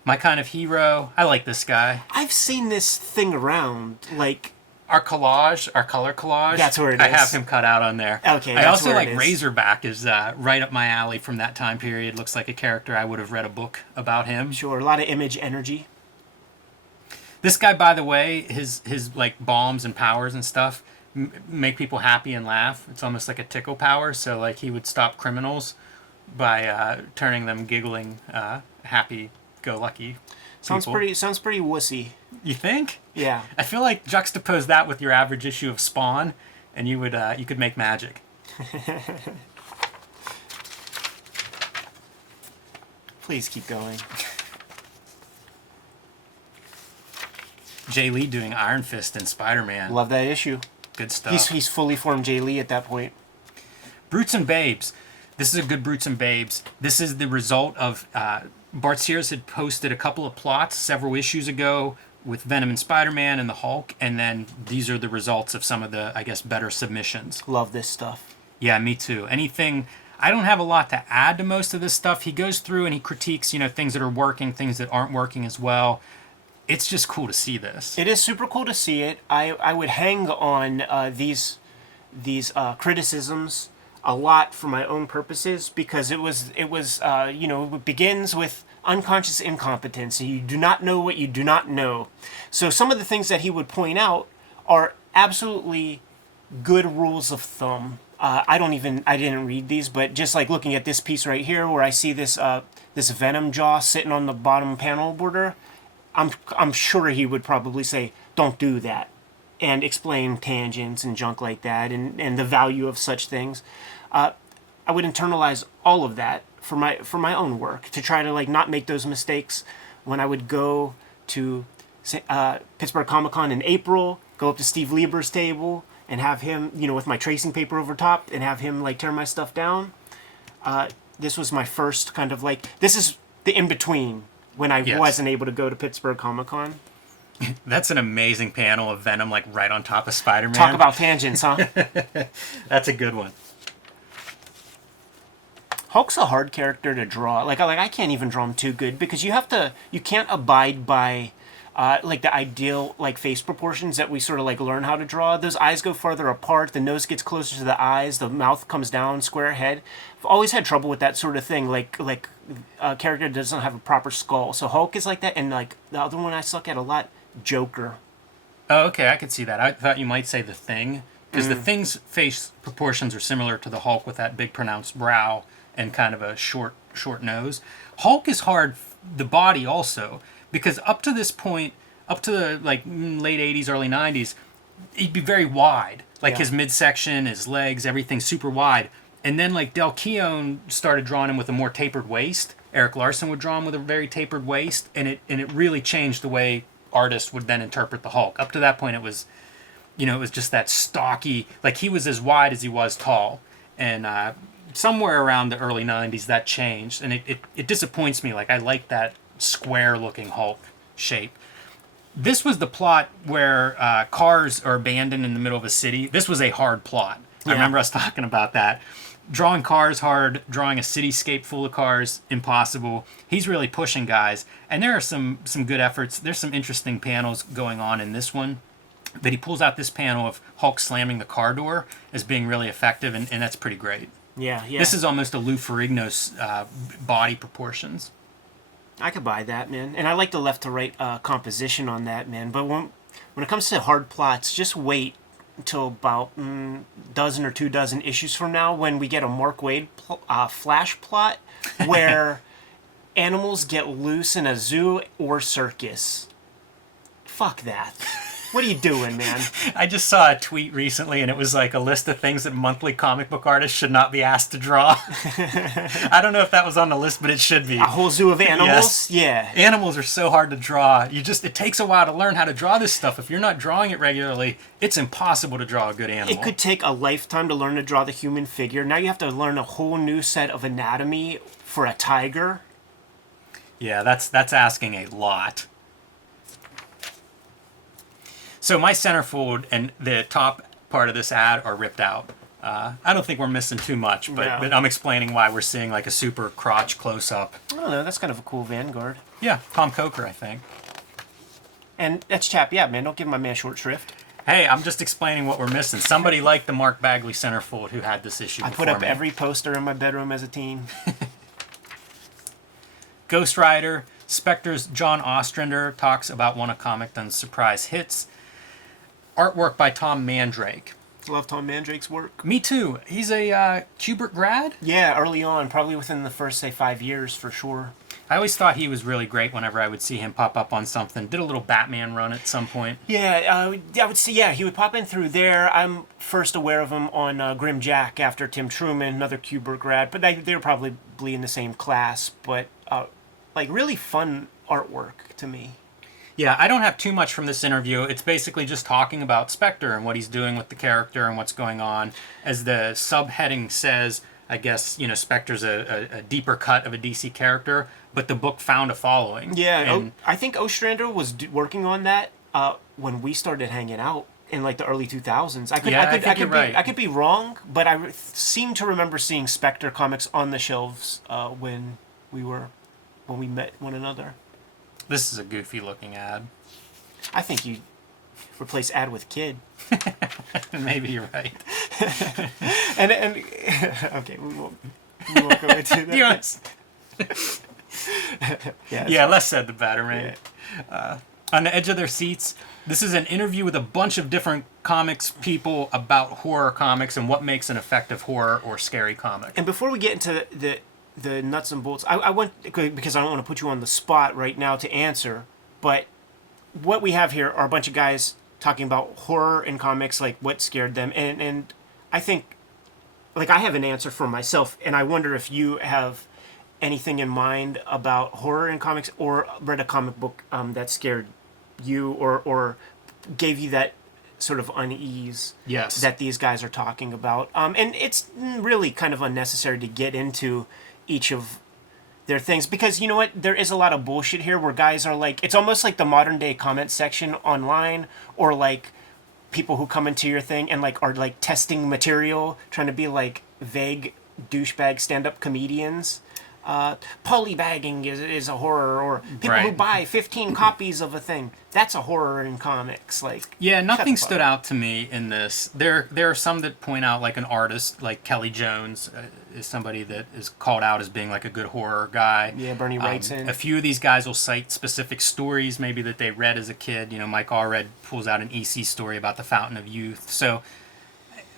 My Kind of Hero. I like this guy. I've seen this thing around, like... Our collage, our color collage. That's where it I is. have him cut out on there. Okay, I that's also where like it is. Razorback is right up my alley from that time period. Looks like a character I would have read a book about him. Sure, a lot of image energy. This guy, by the way, his like bombs and powers and stuff make people happy and laugh. It's almost like a tickle power. So like he would stop criminals by turning them giggling, happy-go-lucky. Sounds people. pretty wussy. You think? Yeah. I feel like juxtapose that with your average issue of Spawn, and you could make magic. Please keep going. Jay Lee doing Iron Fist and Spider-Man. Love that issue. Good stuff. He's fully formed Jay Lee at that point. Brutes and Babes. This is a good Brutes and Babes. This is the result of Bart Sears had posted a couple of plots several issues ago with Venom and Spider-Man and the Hulk, and then these are the results of some of the, I guess, better submissions. Love this stuff. Yeah, me too. Anything... I don't have a lot to add to most of this stuff. He goes through and he critiques, things that are working, things that aren't working as well. It's just cool to see this. It is super cool to see it. I would hang on these criticisms a lot for my own purposes, because it begins with unconscious incompetence. You do not know what you do not know. So some of the things that he would point out are absolutely good rules of thumb. I didn't read these, but just like looking at this piece right here, where I see this Venom jaw sitting on the bottom panel border, I'm sure he would probably say, don't do that, and explain tangents and junk like that, and the value of such things. I would internalize all of that for my own work, to try to like not make those mistakes when I would go to Pittsburgh Comic-Con in April, go up to Steve Lieber's table and have him, with my tracing paper over top, and have him like tear my stuff down. This was my first kind of like, this is the in-between when I wasn't able to go to Pittsburgh Comic-Con. That's an amazing panel of Venom like right on top of Spider-Man. Talk about tangents, huh? That's a good one. Hulk's a hard character to draw. Like I can't even draw him too good, because you can't abide by like the ideal like face proportions that we sort of like learn how to draw. Those eyes go farther apart, the nose gets closer to the eyes, the mouth comes down, square head. I've always had trouble with that sort of thing. Like a character doesn't have a proper skull. So Hulk is like that, and like the other one I suck at a lot, Joker. Oh, okay, I could see that. I thought you might say the Thing, because the Thing's face proportions are similar to the Hulk with that big pronounced brow and kind of a short nose. Hulk is hard, the body also, because up to this point, up to the like late 80s, early 90s, he'd be very wide. Like his midsection, his legs, everything super wide. And then like Del Keown started drawing him with a more tapered waist. Eric Larson would draw him with a very tapered waist, and it really changed the way artists would then interpret the Hulk. Up to that point, it was just that stocky, like he was as wide as he was tall. And somewhere around the early 90s, that changed, and it disappoints me. Like I like that square-looking Hulk shape. This was the plot where cars are abandoned in the middle of a city. This was a hard plot. I remember us talking about that. Drawing cars hard, drawing a cityscape full of cars, impossible. He's really pushing guys. And there are some good efforts. There's some interesting panels going on in this one. But he pulls out this panel of Hulk slamming the car door as being really effective, and that's pretty great. Yeah. This is almost a Lou Ferrigno's body proportions. I could buy that, man. And I like the left to right composition on that, man. But when it comes to hard plots, just wait until about dozen or 2 dozen issues from now when we get a Mark Waid flash plot where animals get loose in a zoo or circus. Fuck that. What are you doing, man? I just saw a tweet recently, and it was like a list of things that monthly comic book artists should not be asked to draw. I don't know if that was on the list, but it should be. A whole zoo of animals? Yes. Yeah. Animals are so hard to draw. It takes a while to learn how to draw this stuff. If you're not drawing it regularly, it's impossible to draw a good animal. It could take a lifetime to learn to draw the human figure. Now you have to learn a whole new set of anatomy for a tiger. Yeah, that's asking a lot. So my centerfold and the top part of this ad are ripped out. I don't think we're missing too much, but I'm explaining why we're seeing like a super crotch close-up. I don't know, that's kind of a cool Vanguard. Yeah, Tom Coker, I think. And that's Chap, yeah, man, don't give my man short shrift. Hey, I'm just explaining what we're missing. Somebody like the Mark Bagley centerfold who had this issue before I put up me. every poster in my bedroom as a teen. Ghost Rider, Spectre's John Ostrander talks about one of Comic Don's surprise hits. Artwork by Tom Mandrake. Love Tom Mandrake's work. Me too. He's a Kubert grad? Yeah, early on, probably within the first, say, 5 years for sure. I always thought he was really great whenever I would see him pop up on something. Did a little Batman run at some point. Yeah, I would see, he would pop in through there. I'm first aware of him on Grim Jack after Tim Truman, another Kubert grad, but they were probably in the same class, but like really fun artwork to me. Yeah, I don't have too much from this interview. It's basically just talking about Spectre and what he's doing with the character and what's going on. As the subheading says, I guess, Spectre's a deeper cut of a DC character, but the book found a following. Yeah, and I think Ostrander was working on that when we started hanging out in like the early 2000s. I could be wrong, but I seem to remember seeing Spectre comics on the shelves when we met one another. This is a goofy looking ad. I think you replace ad with kid. Maybe you're right. and okay, we won't go into that. Yeah, less said the better, man. Yeah. On the edge of their seats, this is an interview with a bunch of different comics people about horror comics and what makes an effective horror or scary comic. And before we get into the nuts and bolts, I want, because I don't want to put you on the spot right now to answer, but what we have here are a bunch of guys talking about horror in comics, like what scared them, and I think, like, I have an answer for myself, and I wonder if you have anything in mind about horror in comics, or read a comic book that scared you, or gave you that sort of unease that these guys are talking about. And it's really kind of unnecessary to get into each of their things, because you know what, there is a lot of bullshit here where guys are like, it's almost like the modern day comment section online, or like people who come into your thing and like are like testing material, trying to be like vague douchebag stand-up comedians. Polybagging is a horror, or people who buy 15 copies of a thing. That's a horror in comics. Like, yeah, nothing stood out to me in this. There are some that point out, like an artist, like Kelly Jones is somebody that is called out as being like a good horror guy. Yeah, Bernie writes in. A few of these guys will cite specific stories, maybe that they read as a kid. Mike Allred pulls out an EC story about the Fountain of Youth. So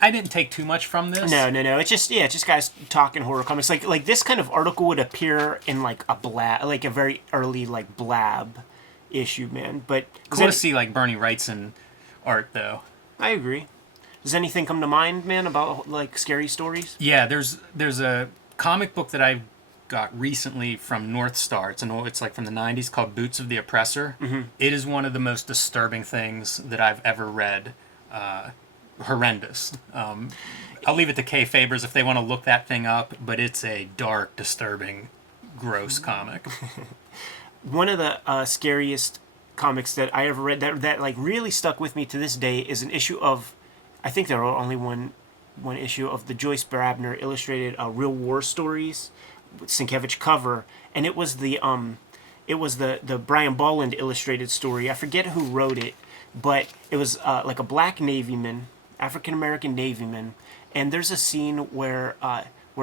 I didn't take too much from this. No. It's just guys talking horror comics. Like this kind of article would appear in like a very early like Blab issue, man. But cool to see like Bernie Wrightson art though. I agree. Does anything come to mind, man, about like scary stories? Yeah, there's a comic book that I got recently from North Star. It's like from the 90s, called Boots of the Oppressor. Mm-hmm. It is one of the most disturbing things that I've ever read. Horrendous. I'll leave it to Kayfabers if they want to look that thing up, but it's a dark, disturbing, gross comic. One of the scariest comics that I ever read that like really stuck with me to this day is an issue of, I think there are only one issue of the Joyce Brabner illustrated Real War Stories with Sienkiewicz cover, and it was the Brian Bolland illustrated story. I forget who wrote it, but it was like a black Navyman, African American Navyman, and there's a scene where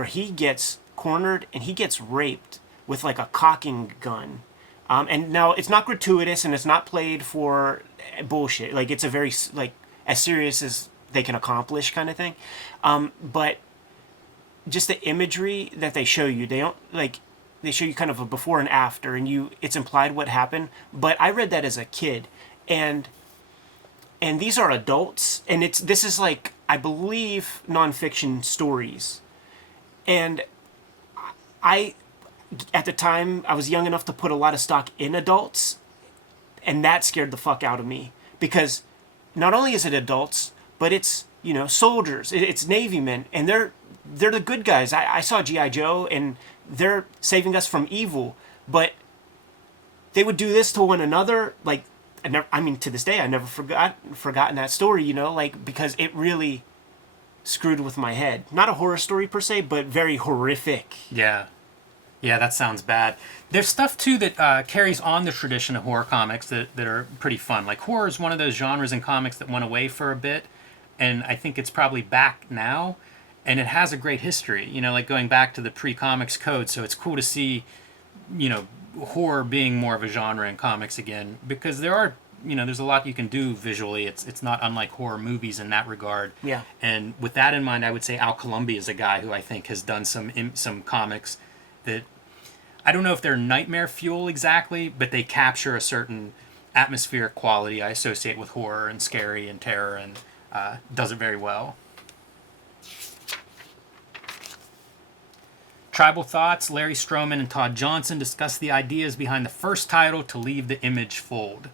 he gets cornered and he gets raped with like a cocking gun. And now it's not gratuitous and it's not played for bullshit. Like it's a very like as serious as they can accomplish kind of thing. But just the imagery that they show you, they show you kind of a before and after, and it's implied what happened. But I read that as a kid, and these are adults, and this is like, I believe, nonfiction stories, and at the time I was young enough to put a lot of stock in adults, and that scared the fuck out of me, because not only is it adults, but it's soldiers, it's Navy men, and they're the good guys. I saw G.I. Joe, and they're saving us from evil, but they would do this to one another. Like, to this day, I never forgotten that story, like, because it really screwed with my head. Not a horror story per se, but very horrific. Yeah, that sounds bad. There's stuff, too, that carries on the tradition of horror comics that are pretty fun. Like, horror is one of those genres in comics that went away for a bit, and I think it's probably back now. And it has a great history, like going back to the pre-comics code. So it's cool to see, horror being more of a genre in comics again, because there are, there's a lot you can do visually. It's not unlike horror movies in that regard. Yeah. And with that in mind, I would say Al Columbi is a guy who I think has done some comics that, I don't know if they're nightmare fuel exactly, but they capture a certain atmospheric quality I associate with horror and scary and terror, and does it very well. Tribal Thoughts, Larry Stroman and Todd Johnson discuss the ideas behind the first title to leave the Image fold.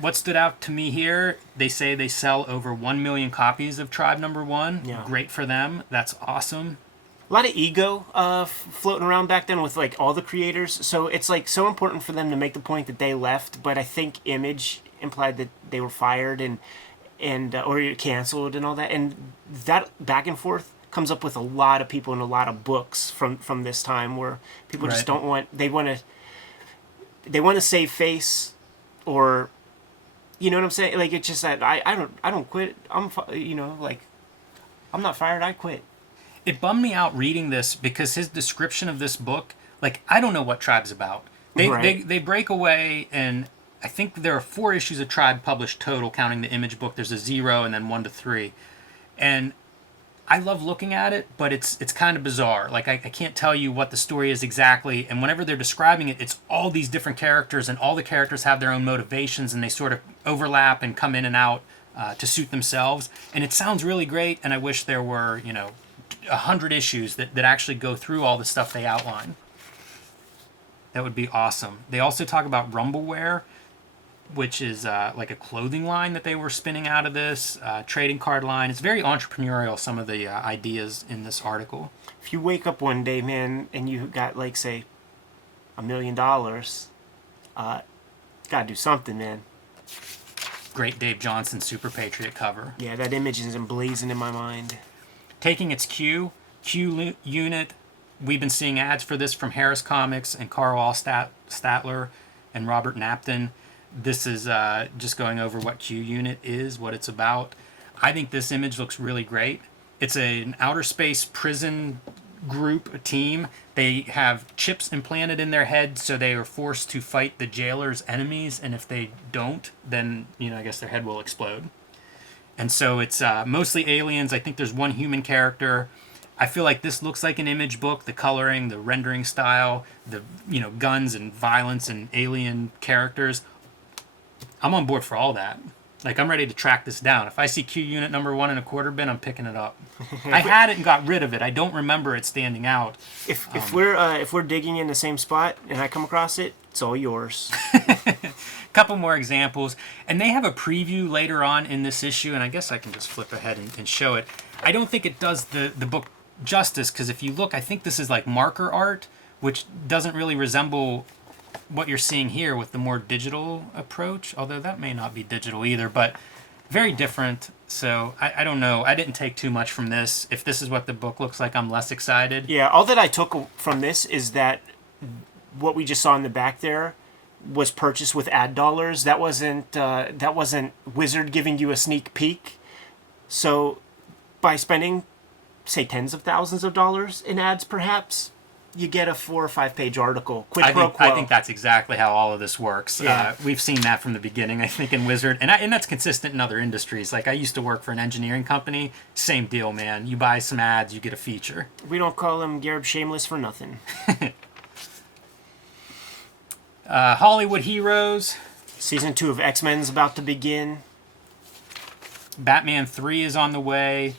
What stood out to me here, they say they sell over 1 million copies of Tribe Number 1. Yeah. Great for them. That's awesome. A lot of ego floating around back then with like all the creators. So it's like so important for them to make the point that they left, but I think Image implied that they were fired and or canceled and all that. And that back and forth comes up with a lot of people and a lot of books from this time, where people just don't want, they want to save face, or you know what I'm saying? Like, it's just that I don't quit. I'm not fired. I quit. It bummed me out reading this because his description of this book, like, I don't know what Tribe's about. They break away, and I think there are 4 issues of Tribe published total, counting the Image book. There's a 0 and then 1 to 3, and I love looking at it, but it's kind of bizarre. Like, I can't tell you what the story is exactly, and whenever they're describing it, it's all these different characters, and all the characters have their own motivations, and they sort of overlap and come in and out to suit themselves. And it sounds really great, and I wish there were, 100 issues that actually go through all the stuff they outline. That would be awesome. They also talk about Rumbleware, which is like a clothing line that they were spinning out of this, trading card line. It's very entrepreneurial, some of the ideas in this article. If you wake up one day, man, and you got, like, say, $1 million, gotta do something, man. Great Dave Johnson Super Patriot cover. Yeah, that image is emblazoned in my mind. Taking its Q Unit. We've been seeing ads for this from Harris Comics and Carl Statler and Robert Napton. This is just going over what Q Unit is, what it's about. I think this image looks really great. It's an outer space prison group, a team. They have chips implanted in their head, so they are forced to fight the jailer's enemies, and if they don't, then, I guess their head will explode. And so it's mostly aliens. I think there's one human character. I feel like this looks like an Image book. The coloring, the rendering style, the guns and violence and alien characters. I'm on board for all that. Like, I'm ready to track this down. If I see Q Unit number 1 in a quarter bin, I'm picking it up. I had it and got rid of it. I don't remember it standing out. If we're digging in the same spot and I come across it, it's all yours. Couple more examples, and they have a preview later on in this issue, and I guess I can just flip ahead and show it. I don't think it does the book justice, because if you look, I think this is like marker art, which doesn't really resemble what you're seeing here with the more digital approach, although that may not be digital either, but very different. So I don't know. I didn't take too much from this. If this is what the book looks like, I'm less excited. Yeah, all that I took from this is that what we just saw in the back there, was purchased with ad dollars. That wasn't Wizard giving you a sneak peek. So by spending, say, tens of thousands of dollars in ads, perhaps, you get a 4 or 5 page article. Quid pro quo. I think that's exactly how all of this works. Yeah. We've seen that from the beginning, I think, in Wizard. And that's consistent in other industries. Like, I used to work for an engineering company. Same deal, man. You buy some ads, you get a feature. We don't call him Garib Shameless for nothing. Hollywood Heroes. Season 2 of X-Men's about to begin. Batman 3 is on the way.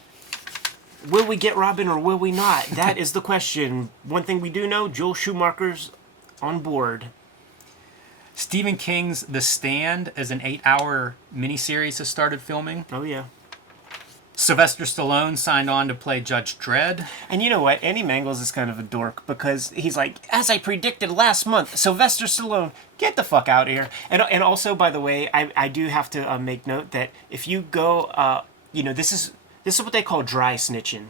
Will we get Robin or will we not? That is the question. One thing we do know, Joel Schumacher's on board. Stephen King's The Stand as an 8-hour miniseries has started filming. Oh, yeah. Sylvester Stallone signed on to play Judge Dredd. And you know what? Andy Mangles is kind of a dork because he's like, as I predicted last month, Sylvester Stallone, get the fuck out of here. And also, by the way, I do have to make note that if you go, this is what they call dry snitching.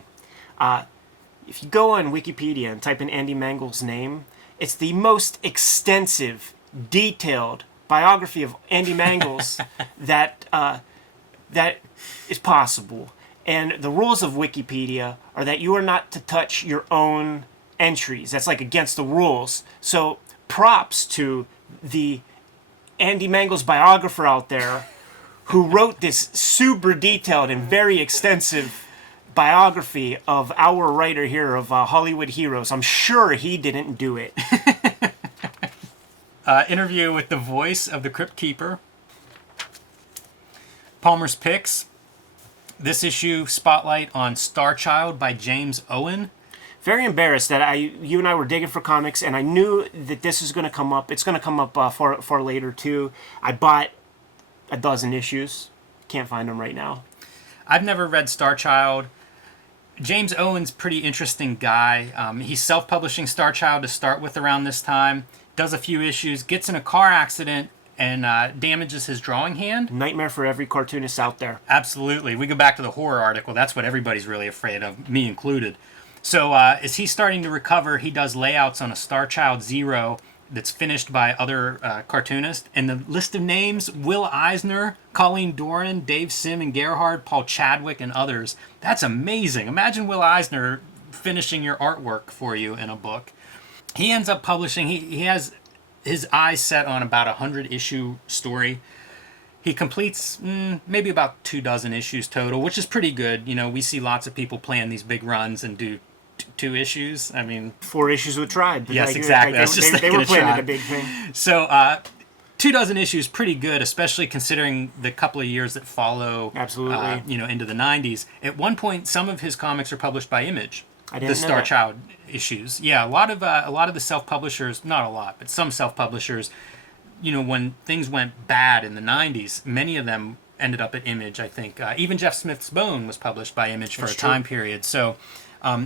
If you go on Wikipedia and type in Andy Mangles' name, it's the most extensive, detailed biography of Andy Mangles that is possible. And the rules of Wikipedia are that you are not to touch your own entries. That's like against the rules. So props to the Andy Mangles biographer out there who wrote this super detailed and very extensive biography of our writer here of Hollywood Heroes. I'm sure he didn't do it. Interview with the voice of the Crypt Keeper. Palmer's Picks. This issue, spotlight on Starchild by James Owen. Very embarrassed that you and I were digging for comics, and I knew that this was going to come up. It's going to come up for later, too. I bought a dozen issues. Can't find them right now. I've never read Starchild. James Owen's pretty interesting guy. He's self-publishing Starchild to start with around this time. Does a few issues, gets in a car accident, and damages his drawing hand. Nightmare for every cartoonist out there. Absolutely. We go back to the horror article. That's what everybody's really afraid of, me included. So as he's starting to recover, he does layouts on a Starchild Zero that's finished by other cartoonists. And the list of names, Will Eisner, Colleen Doran, Dave Sim and Gerhard, Paul Chadwick, and others. That's amazing. Imagine Will Eisner finishing your artwork for you in a book. He ends up publishing, he has his eyes set on about 100-issue story. He completes maybe about 24 issues total, which is pretty good. You know, we see lots of people plan these big runs and do 2 issues. I mean, 4 issues with Tribe. Yes, exactly. They were planning a big thing. So 24 issues, pretty good, especially considering the couple of years that follow. Absolutely. Into the 90s. At one point, some of his comics are published by Image. I didn't the know Starchild issues. Yeah, a lot of the self-publishers, not a lot, but some self-publishers, when things went bad in the 90s, many of them ended up at Image, I think. Even Jeff Smith's Bone was published by Image for a time period. So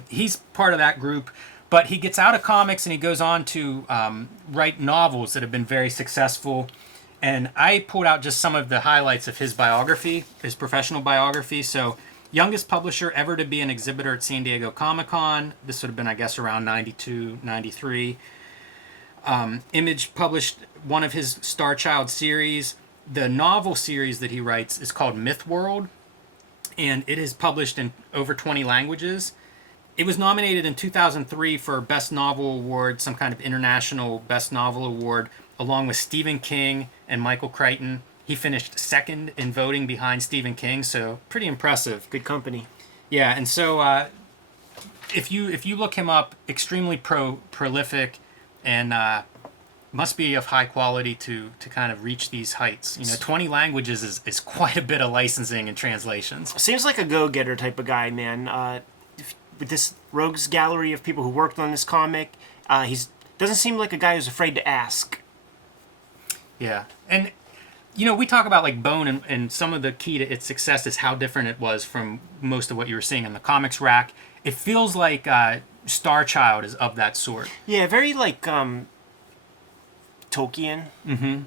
he's part of that group. But he gets out of comics and he goes on to write novels that have been very successful. And I pulled out just some of the highlights of his biography, his professional biography. So, youngest publisher ever to be an exhibitor at San Diego Comic-Con. This would have been, I guess, around 92, 93. Image published one of his Starchild series. The novel series that he writes is called Myth World, and it is published in over 20 languages. It was nominated in 2003 for Best Novel Award, some kind of international Best Novel Award, along with Stephen King and Michael Crichton. He finished second in voting behind Stephen King, so pretty impressive. Good company. Yeah, and so if you look him up, extremely prolific, and must be of high quality to kind of reach these heights. 20 languages is quite a bit of licensing and translations. Seems like a go-getter type of guy, man. With this rogues gallery of people who worked on this comic, doesn't seem like a guy who's afraid to ask. Yeah, and we talk about like Bone, and some of the key to its success is how different it was from most of what you were seeing in the comics rack. It feels like Starchild is of that sort. Yeah, very like Tolkien. Mm-hmm.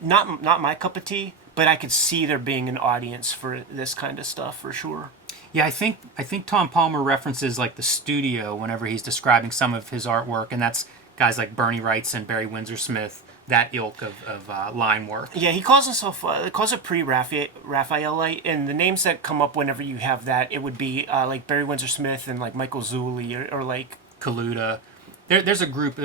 Not my cup of tea, but I could see there being an audience for this kind of stuff for sure. Yeah, I think Tom Palmer references like the studio whenever he's describing some of his artwork, and that's guys like Bernie Wrightson, Barry Windsor-Smith, that ilk of line work. Yeah, he calls himself, calls it pre-Raphaelite, and the names that come up whenever you have that, it would be like Barry Windsor-Smith and like Michael Zulli or like... Kaluta. There's a group,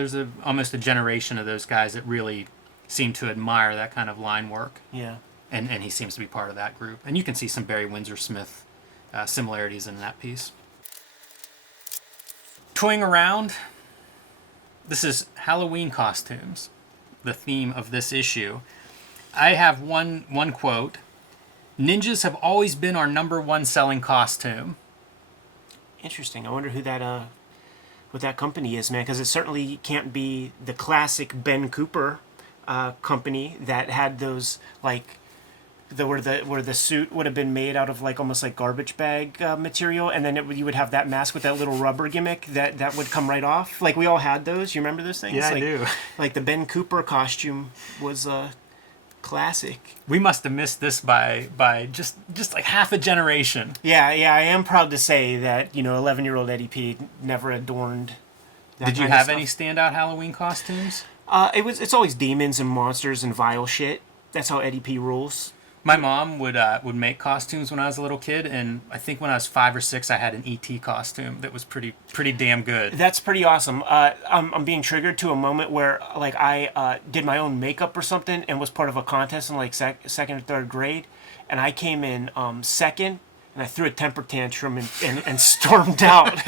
almost a generation of those guys that really seem to admire that kind of line work. Yeah. And he seems to be part of that group. And you can see some Barry Windsor-Smith similarities in that piece. Toying around, this is Halloween costumes, the theme of this issue. I have one quote. Ninjas have always been our #1 selling costume. Interesting. I wonder who that what that company is, man, because it certainly can't be the classic Ben Cooper company that had those like where the suit would have been made out of like almost like garbage bag material, and then you would have that mask with that little rubber gimmick that would come right off. Like we all had those. You remember those things? Yeah, like, I do. Like the Ben Cooper costume was classic. We must have missed this by just like half a generation. Yeah, I am proud to say that 11-year-old Eddie P never adorned. Did you have any standout Halloween costumes? It's always demons and monsters and vile shit. That's how Eddie P rules. My mom would make costumes when I was a little kid, and I think when I was 5 or 6, I had an ET costume that was pretty damn good. That's pretty awesome. I'm being triggered to a moment where like I did my own makeup or something and was part of a contest in like second or third grade, and I came in second, and I threw a temper tantrum and stormed out.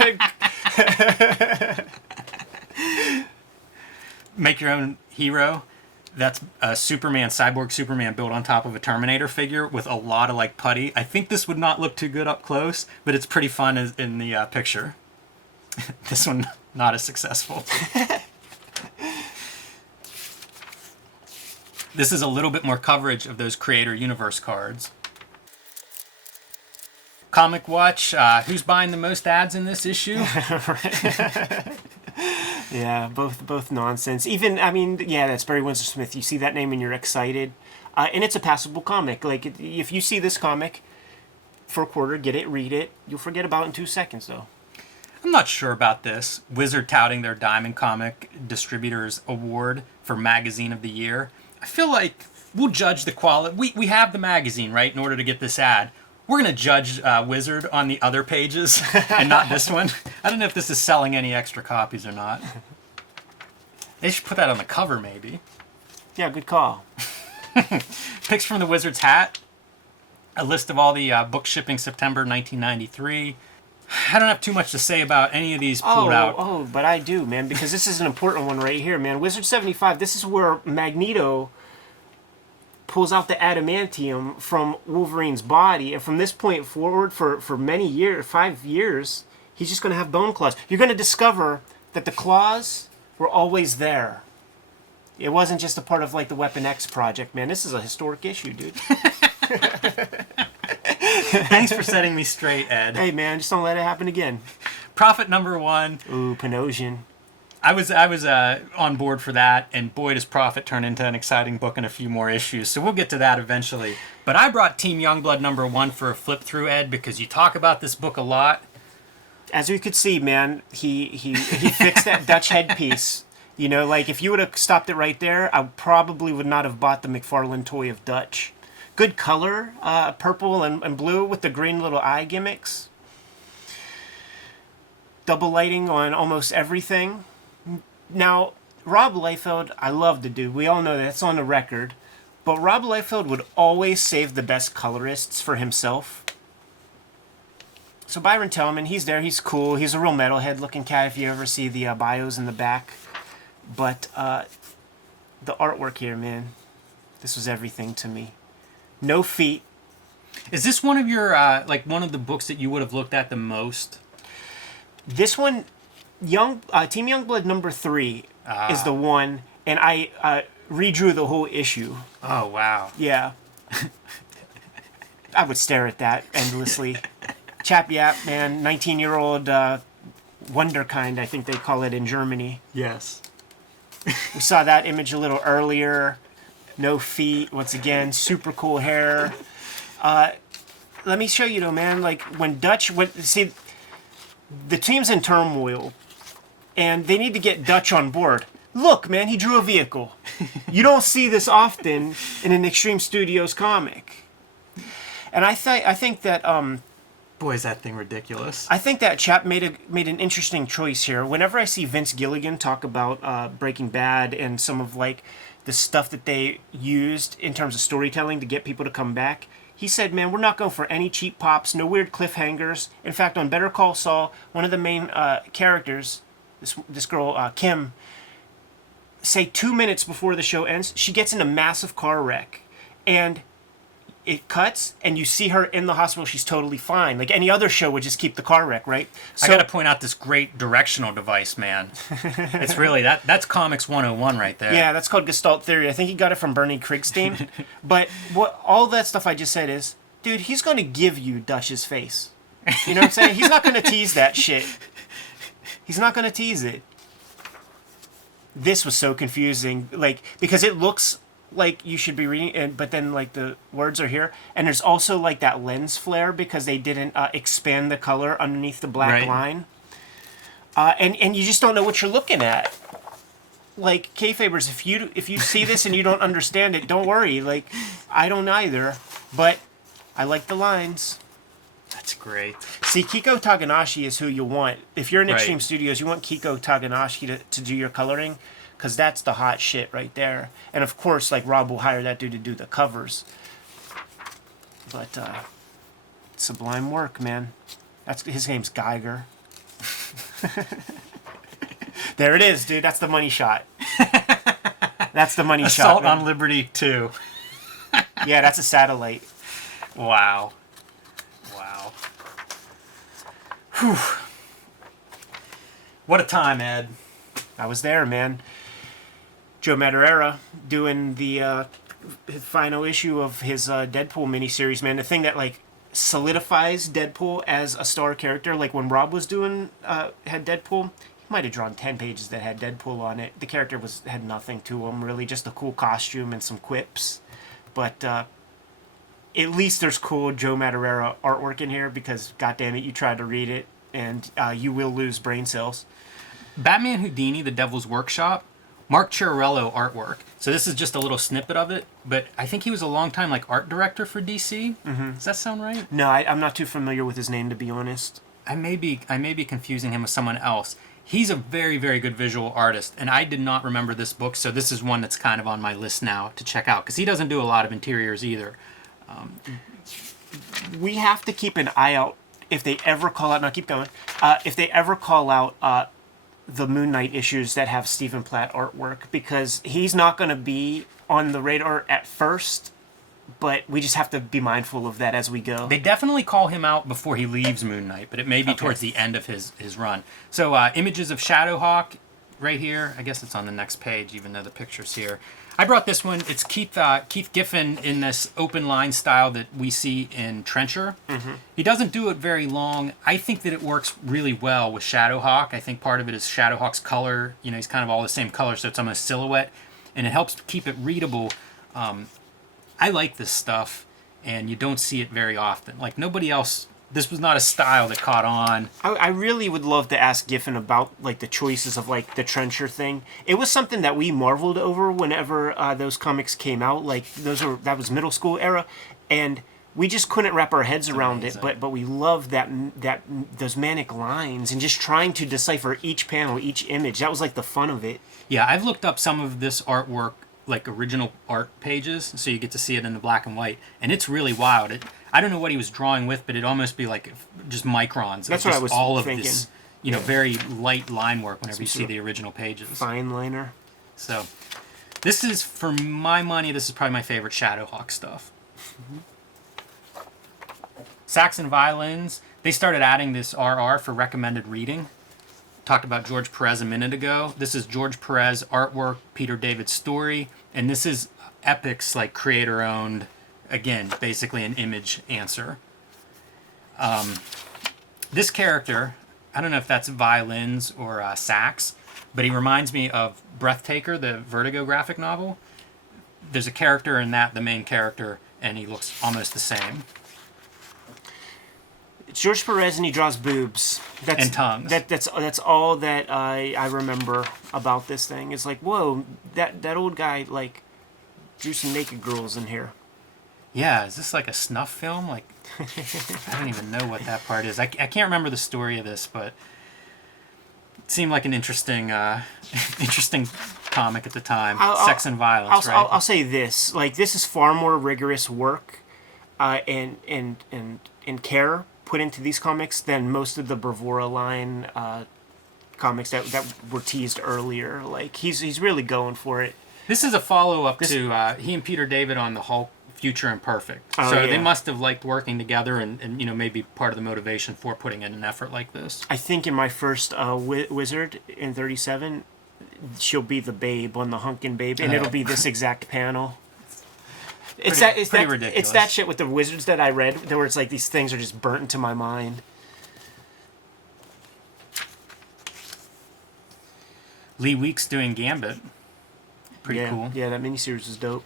Make your own hero. That's a cyborg Superman built on top of a Terminator figure with a lot of like putty. I think this would not look too good up close, but it's pretty fun in the picture. This one, not as successful. This is a little bit more coverage of those Creator Universe cards. Comic Watch, who's buying the most ads in this issue? Yeah, both nonsense. Even, I mean, yeah, that's Barry Windsor-Smith. You see that name and you're excited. And it's a passable comic. Like, if you see this comic for a quarter, get it, read it. You'll forget about it in 2 seconds, though. I'm not sure about this. Wizard touting their Diamond Comic Distributors Award for Magazine of the Year. I feel like we'll judge the quality. We have the magazine, right, in order to get this ad. We're going to judge Wizard on the other pages and not this one. I don't know if this is selling any extra copies or not. They should put that on the cover, maybe. Yeah, good call. Picks from the Wizard's hat. A list of all the books shipping September 1993. I don't have too much to say about any of these pulled out. Oh, but I do, man, because this is an important one right here, man. Wizard 75, this is where Magneto pulls out the adamantium from Wolverine's body, and from this point forward, for many years, 5 years, he's just going to have bone claws. You're going to discover that the claws were always there. It wasn't just a part of like the Weapon X project, man. This is a historic issue, dude. Thanks for setting me straight, Ed. Hey, man, just don't let it happen again. Prophet #1. Ooh, Panosian. I was on board for that, and boy, does Prophet turn into an exciting book in a few more issues. So we'll get to that eventually. But I brought Team Youngblood #1 for a flip through, Ed, because you talk about this book a lot. As you could see, man, he fixed that Dutch headpiece. You know, like if you would have stopped it right there, I probably would not have bought the McFarlane toy of Dutch. Good color, purple and blue with the green little eye gimmicks. Double lighting on almost everything. Now, Rob Liefeld, I love the dude. We all know that's on the record. But Rob Liefeld would always save the best colorists for himself. So Byron Tellman, he's there. He's cool. He's a real metalhead-looking cat if you ever see the bios in the back. But the artwork here, man, this was everything to me. No feet. Is this one of your, one of the books that you would have looked at the most? This one... Team Youngblood #3 is the one, and I redrew the whole issue. Oh, wow. Yeah. I would stare at that endlessly. Chap Yap, man, 19-year-old wonderkind, I think they call it in Germany. Yes. We saw that image a little earlier. No feet, once again, super cool hair. Let me show you, though, man, like, when Dutch... See, the team's in turmoil. And they need to get Dutch on board. Look, man, he drew a vehicle. You don't see this often in an Extreme Studios comic. And I think that Boy, is that thing ridiculous. I think that chap made an interesting choice here. Whenever I see Vince Gilligan talk about Breaking Bad and some of like the stuff that they used in terms of storytelling to get people to come back, he said, "Man, we're not going for any cheap pops, no weird cliffhangers. In fact, on Better Call Saul, one of the main characters, this girl Kim, say 2 minutes before the show ends, she gets in a massive car wreck, and it cuts, and you see her in the hospital. She's totally fine. Like any other show would just keep the car wreck, right? So, I got to point out this great directional device, man. It's really, that's Comics 101 right there. Yeah, that's called Gestalt Theory. I think he got it from Bernie Krigstein. But what all that stuff I just said is, dude, he's going to give you Dutch's face. You know what I'm saying? He's not going to tease that shit. He's not going to tease it. This was so confusing, like, because it looks like you should be reading it, but then like the words are here, and there's also like that lens flare because they didn't expand the color underneath the black line, and you just don't know what you're looking at. Like, Kayfabers, if you see this and you don't understand it, don't worry. Like, I don't either, but I like the lines. That's great. See, Kiko Taganashi is who you want. If you're in Extreme Studios, you want Kiko Taganashi to do your coloring, because that's the hot shit right there. And of course, like, Rob will hire that dude to do the covers. But sublime work, man. His name's Geiger. There it is, dude. That's the money shot. That's the money shot. Assault on Liberty 2. Yeah, that's a satellite. Wow. Whew. What a time, Ed. I was there, man. Joe Madureira doing the final issue of his Deadpool miniseries, man. The thing that, like, solidifies Deadpool as a star character. Like, when Rob was doing, had Deadpool, he might have drawn 10 pages that had Deadpool on it. The character had nothing to him, really. Just a cool costume and some quips. But, at least there's cool Joe Madureira artwork in here, because, goddammit, you tried to read it, and you will lose brain cells. Batman Houdini, The Devil's Workshop, Mark Chiarello artwork. So this is just a little snippet of it, but I think he was a long time like art director for DC. Mm-hmm. Does that sound right? No, I'm not too familiar with his name, to be honest. I may be confusing him with someone else. He's a very, very good visual artist, and I did not remember this book, so this is one that's kind of on my list now to check out, because he doesn't do a lot of interiors either. We have to keep an eye out if they ever call out. Now keep going. If they ever call out the Moon Knight issues that have Stephen Platt artwork, because he's not going to be on the radar at first, but we just have to be mindful of that as we go. They definitely call him out before he leaves Moon Knight, but it may be towards the end of his run. So images of Shadowhawk right here. I guess it's on the next page, even though the picture's here. I brought this one. It's Keith Giffen in this open line style that we see in Trencher. Mm-hmm. He doesn't do it very long. I think that it works really well with Shadowhawk. I think part of it is Shadowhawk's color. You know, he's kind of all the same color, so it's almost a silhouette, and it helps keep it readable. I like this stuff, and you don't see it very often. Like, nobody else... This was not a style that caught on. I really would love to ask Giffen about, like, the choices of, like, the Trencher thing. It was something that we marveled over whenever those comics came out. Like, that was middle school era, and we just couldn't wrap our heads around it. But we loved those manic lines and just trying to decipher each panel, each image. That was, like, the fun of it. Yeah, I've looked up some of this artwork, like original art pages, so you get to see it in the black and white, and it's really wild. I don't know what he was drawing with, but it'd almost be like just microns. That's what I was all of thinking. This, very light line work whenever you see the original pages. Fine liner. So, this is, for my money, this is probably my favorite Shadowhawk stuff. Mm-hmm. Saxon Violins, they started adding this RR for recommended reading. Talked about George Perez a minute ago. This is George Perez artwork, Peter David story, and this is Epic's like creator-owned, again, basically an image answer. This character, I don't know if that's violins or sax, but he reminds me of Breathtaker, the Vertigo graphic novel. There's a character in that, the main character, and he looks almost the same. George Perez, and he draws boobs. And tongues. That's all that I remember about this thing. It's like, whoa, that old guy like drew some naked girls in here. Yeah, is this like a snuff film? Like, I don't even know what that part is. I can't remember the story of this, but it seemed like an interesting comic at the time. Sex and violence, right? I'll say this: like, this is far more rigorous work and care put into these comics than most of the Bravura line comics that were teased earlier. Like, he's really going for it. This is a follow-up to he and Peter David on the Hulk Future Imperfect. So they must have liked working together and maybe part of the motivation for putting in an effort like this. I think in my first Wizard in 37, she'll be the babe on the Hunkin' Babe, and it'll be this exact panel. It's pretty ridiculous. It's that shit with the Wizards that I read, where it's like these things are just burnt into my mind. Lee Weeks doing Gambit. Pretty cool. Yeah, that miniseries is dope.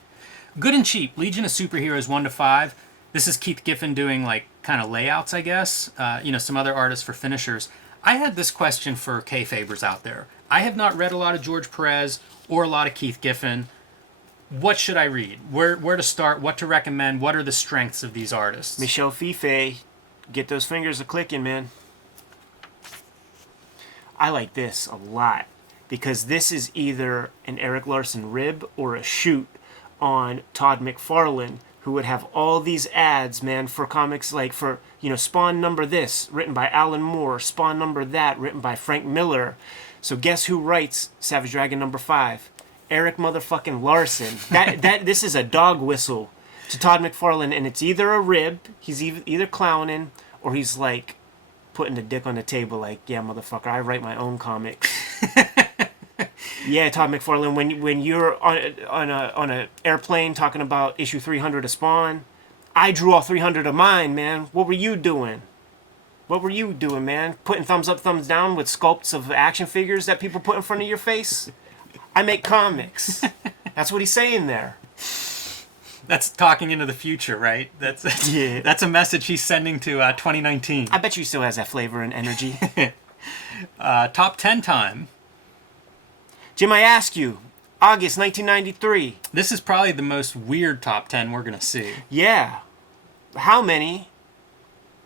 Good and Cheap, Legion of Superheroes 1-5. This is Keith Giffen doing like kind of layouts, I guess. Some other artists for finishers. I had this question for Kayfabers out there. I have not read a lot of George Perez or a lot of Keith Giffen. What should I read? Where to start? What to recommend? What are the strengths of these artists? Michel Fife, get those fingers a clicking, man. I like this a lot because this is either an Eric Larson rib or a shoot on Todd McFarlane, who would have all these ads, man, for comics like for, Spawn number this, written by Alan Moore, Spawn number that, written by Frank Miller. So guess who writes Savage Dragon number 5? Eric motherfucking Larson. This is a dog whistle to Todd McFarlane, and it's either a rib, he's either clowning, or he's like putting the dick on the table like, yeah, motherfucker, I write my own comics. Yeah, Todd McFarlane, when you're on a airplane talking about issue 300 of Spawn, I drew all 300 of mine, man. What were you doing? What were you doing, man? Putting thumbs up, thumbs down with sculpts of action figures that people put in front of your face? I make comics. That's what he's saying there. That's talking into the future, right? That's a message he's sending to 2019. I bet you still has that flavor and energy. Top 10 time. Jim, I ask you, August 1993. This is probably the most weird top 10 we're going to see. Yeah. How many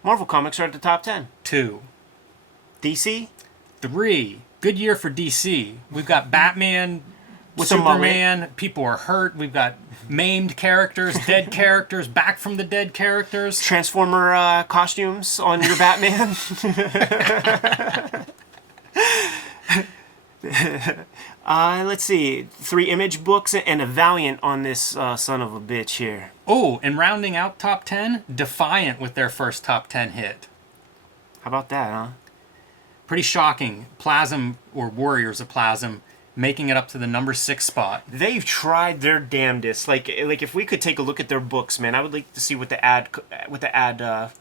Marvel comics are at the top 10? 2. DC? 3. Good year for DC. We've got Batman, with Superman, people are hurt. We've got maimed characters, dead characters, back from the dead characters. Transformer costumes on your Batman. Let's see. 3 Image books and a Valiant on this son of a bitch here. Oh, and rounding out top 10, Defiant with their first top 10 hit. How about that, huh? Pretty shocking. Plasm, or Warriors of Plasm, making it up to the number 6 spot. They've tried their damnedest. Like if we could take a look at their books, man, I would like to see what the ad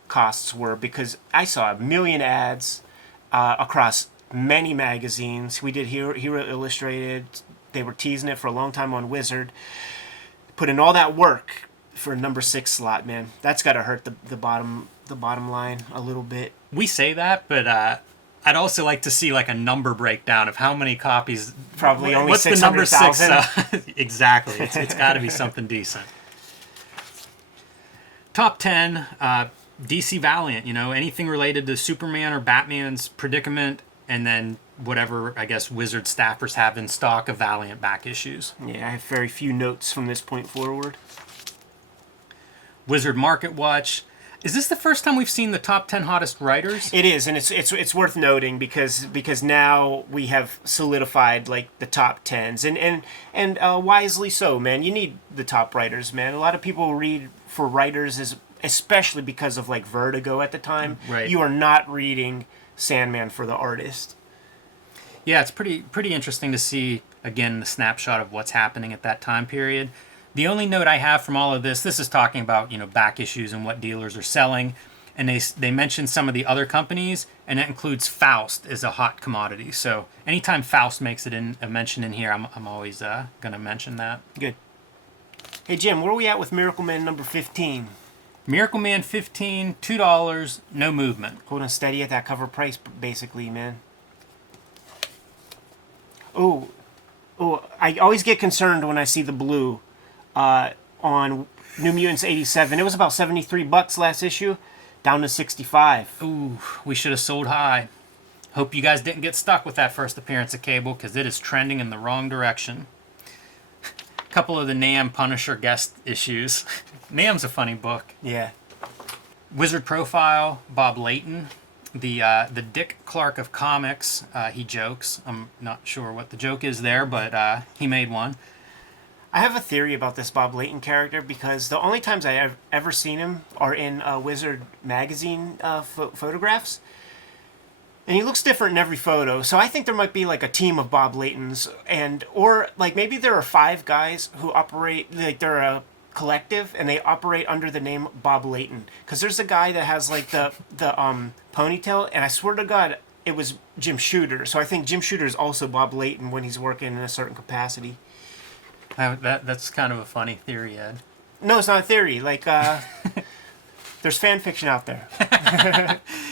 costs were, because I saw a million ads across many magazines. We did Hero Illustrated. They were teasing it for a long time on Wizard. Put in all that work for a number 6 slot, man. That's got to hurt the bottom line a little bit. We say that, but I'd also like to see like a number breakdown of how many copies. Probably only what's the number 6? Exactly. It's got to be something decent. Top 10, DC Valiant. Anything related to Superman or Batman's predicament, and then whatever I guess Wizard staffers have in stock of Valiant back issues. Yeah, I have very few notes from this point forward. Wizard Market Watch. Is this the first time we've seen the top 10 hottest writers? It is, and it's worth noting because now we have solidified like the top 10s, and wisely so, man. You need the top writers, man. A lot of people read for writers, especially because of like Vertigo at the time. Right. You are not reading Sandman for the artist. Yeah, it's pretty interesting to see again the snapshot of what's happening at that time period. The only note I have from all of this is talking about, back issues and what dealers are selling. And they mention some of the other companies, and that includes Faust as a hot commodity. So anytime Faust makes it a mention in here, I'm always going to mention that. Good. Hey, Jim, where are we at with Miracle Man number 15? Miracle Man 15, $2, no movement. Holding steady at that cover price, basically, man. Oh, I always get concerned when I see the blue on New Mutants 87. It was about $73 last issue, down to 65. Ooh, we should have sold high. Hope you guys didn't get stuck with that first appearance of Cable, because it is trending in the wrong direction. A couple of the Nam Punisher guest issues. Nam's a funny book. Yeah. Wizard Profile, Bob Layton. The Dick Clark of comics, he jokes. I'm not sure what the joke is there, but he made one. I have a theory about this Bob Layton character, because the only times I've ever seen him are in Wizard magazine photographs. And he looks different in every photo, so I think there might be like a team of Bob Laytons, or like maybe there are 5 guys who operate, like they're a collective, and they operate under the name Bob Layton. Because there's a guy that has like the ponytail, and I swear to God, it was Jim Shooter. So I think Jim Shooter is also Bob Layton when he's working in a certain capacity. That's kind of a funny theory, Ed. No, it's not a theory. Like, there's fan fiction out there.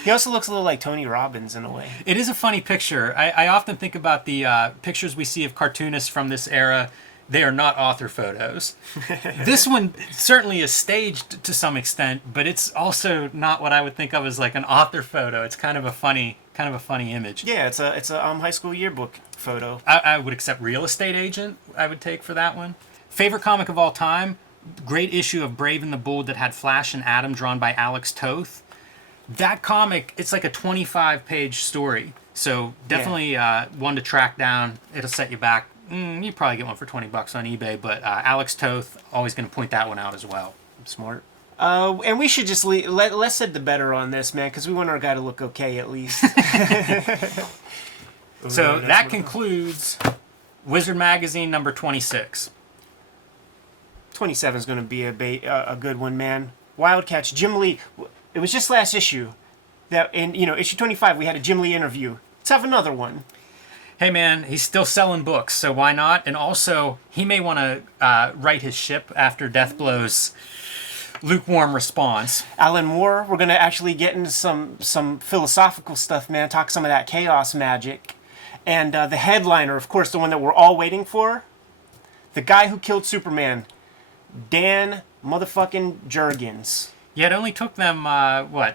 He also looks a little like Tony Robbins in a way. It is a funny picture. I often think about the pictures we see of cartoonists from this era. They are not author photos. This one certainly is staged to some extent, but it's also not what I would think of as like an author photo. It's kind of a funny image. Yeah, it's a high school yearbook photo. I would accept Real Estate Agent. I would take for that one. Favorite comic of all time. Great issue of Brave and the Bold that had Flash and Atom drawn by Alex Toth. That comic, it's like a 25-page story. So definitely one to track down. It'll set you back. You probably get one for $20 on eBay, but Alex Toth, always going to point that one out as well. Smart. And we should just less said the better on this, man, because we want our guy to look okay at least. So that concludes Wizard Magazine number 26. 27 is going to be a good one, man. Wildcats, Jim Lee. It was just last issue that in issue 25 we had a Jim Lee interview. Let's have another one. Hey man, he's still selling books, so why not? And also, he may want to right his ship after Deathblow's lukewarm response. Alan Moore, we're going to actually get into some philosophical stuff, man. Talk some of that chaos magic. And the headliner, of course, the one that we're all waiting for. The guy who killed Superman. Dan motherfucking Jurgens. Yeah, it only took them,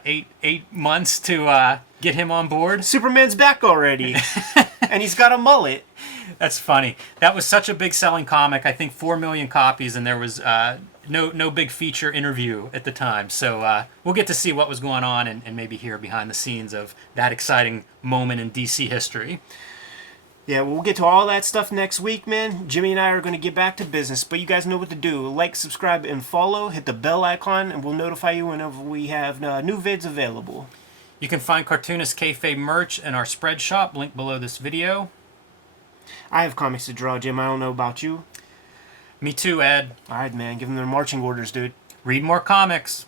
eight months to get him on board? Superman's back already. And he's got a mullet. That's funny. That was such a big selling comic. I think 4 million copies, and there was no big feature interview at the time. So we'll get to see what was going on and maybe hear behind the scenes of that exciting moment in DC history. Yeah, we'll get to all that stuff next week, man. Jimmy and I are going to get back to business, but you guys know what to do. Like, subscribe, and follow. Hit the bell icon, and we'll notify you whenever we have new vids available. You can find Cartoonist Kayfabe merch in our spread shop, link below this video. I have comics to draw, Jim. I don't know about you. Me too, Ed. All right, man. Give them their marching orders, dude. Read more comics.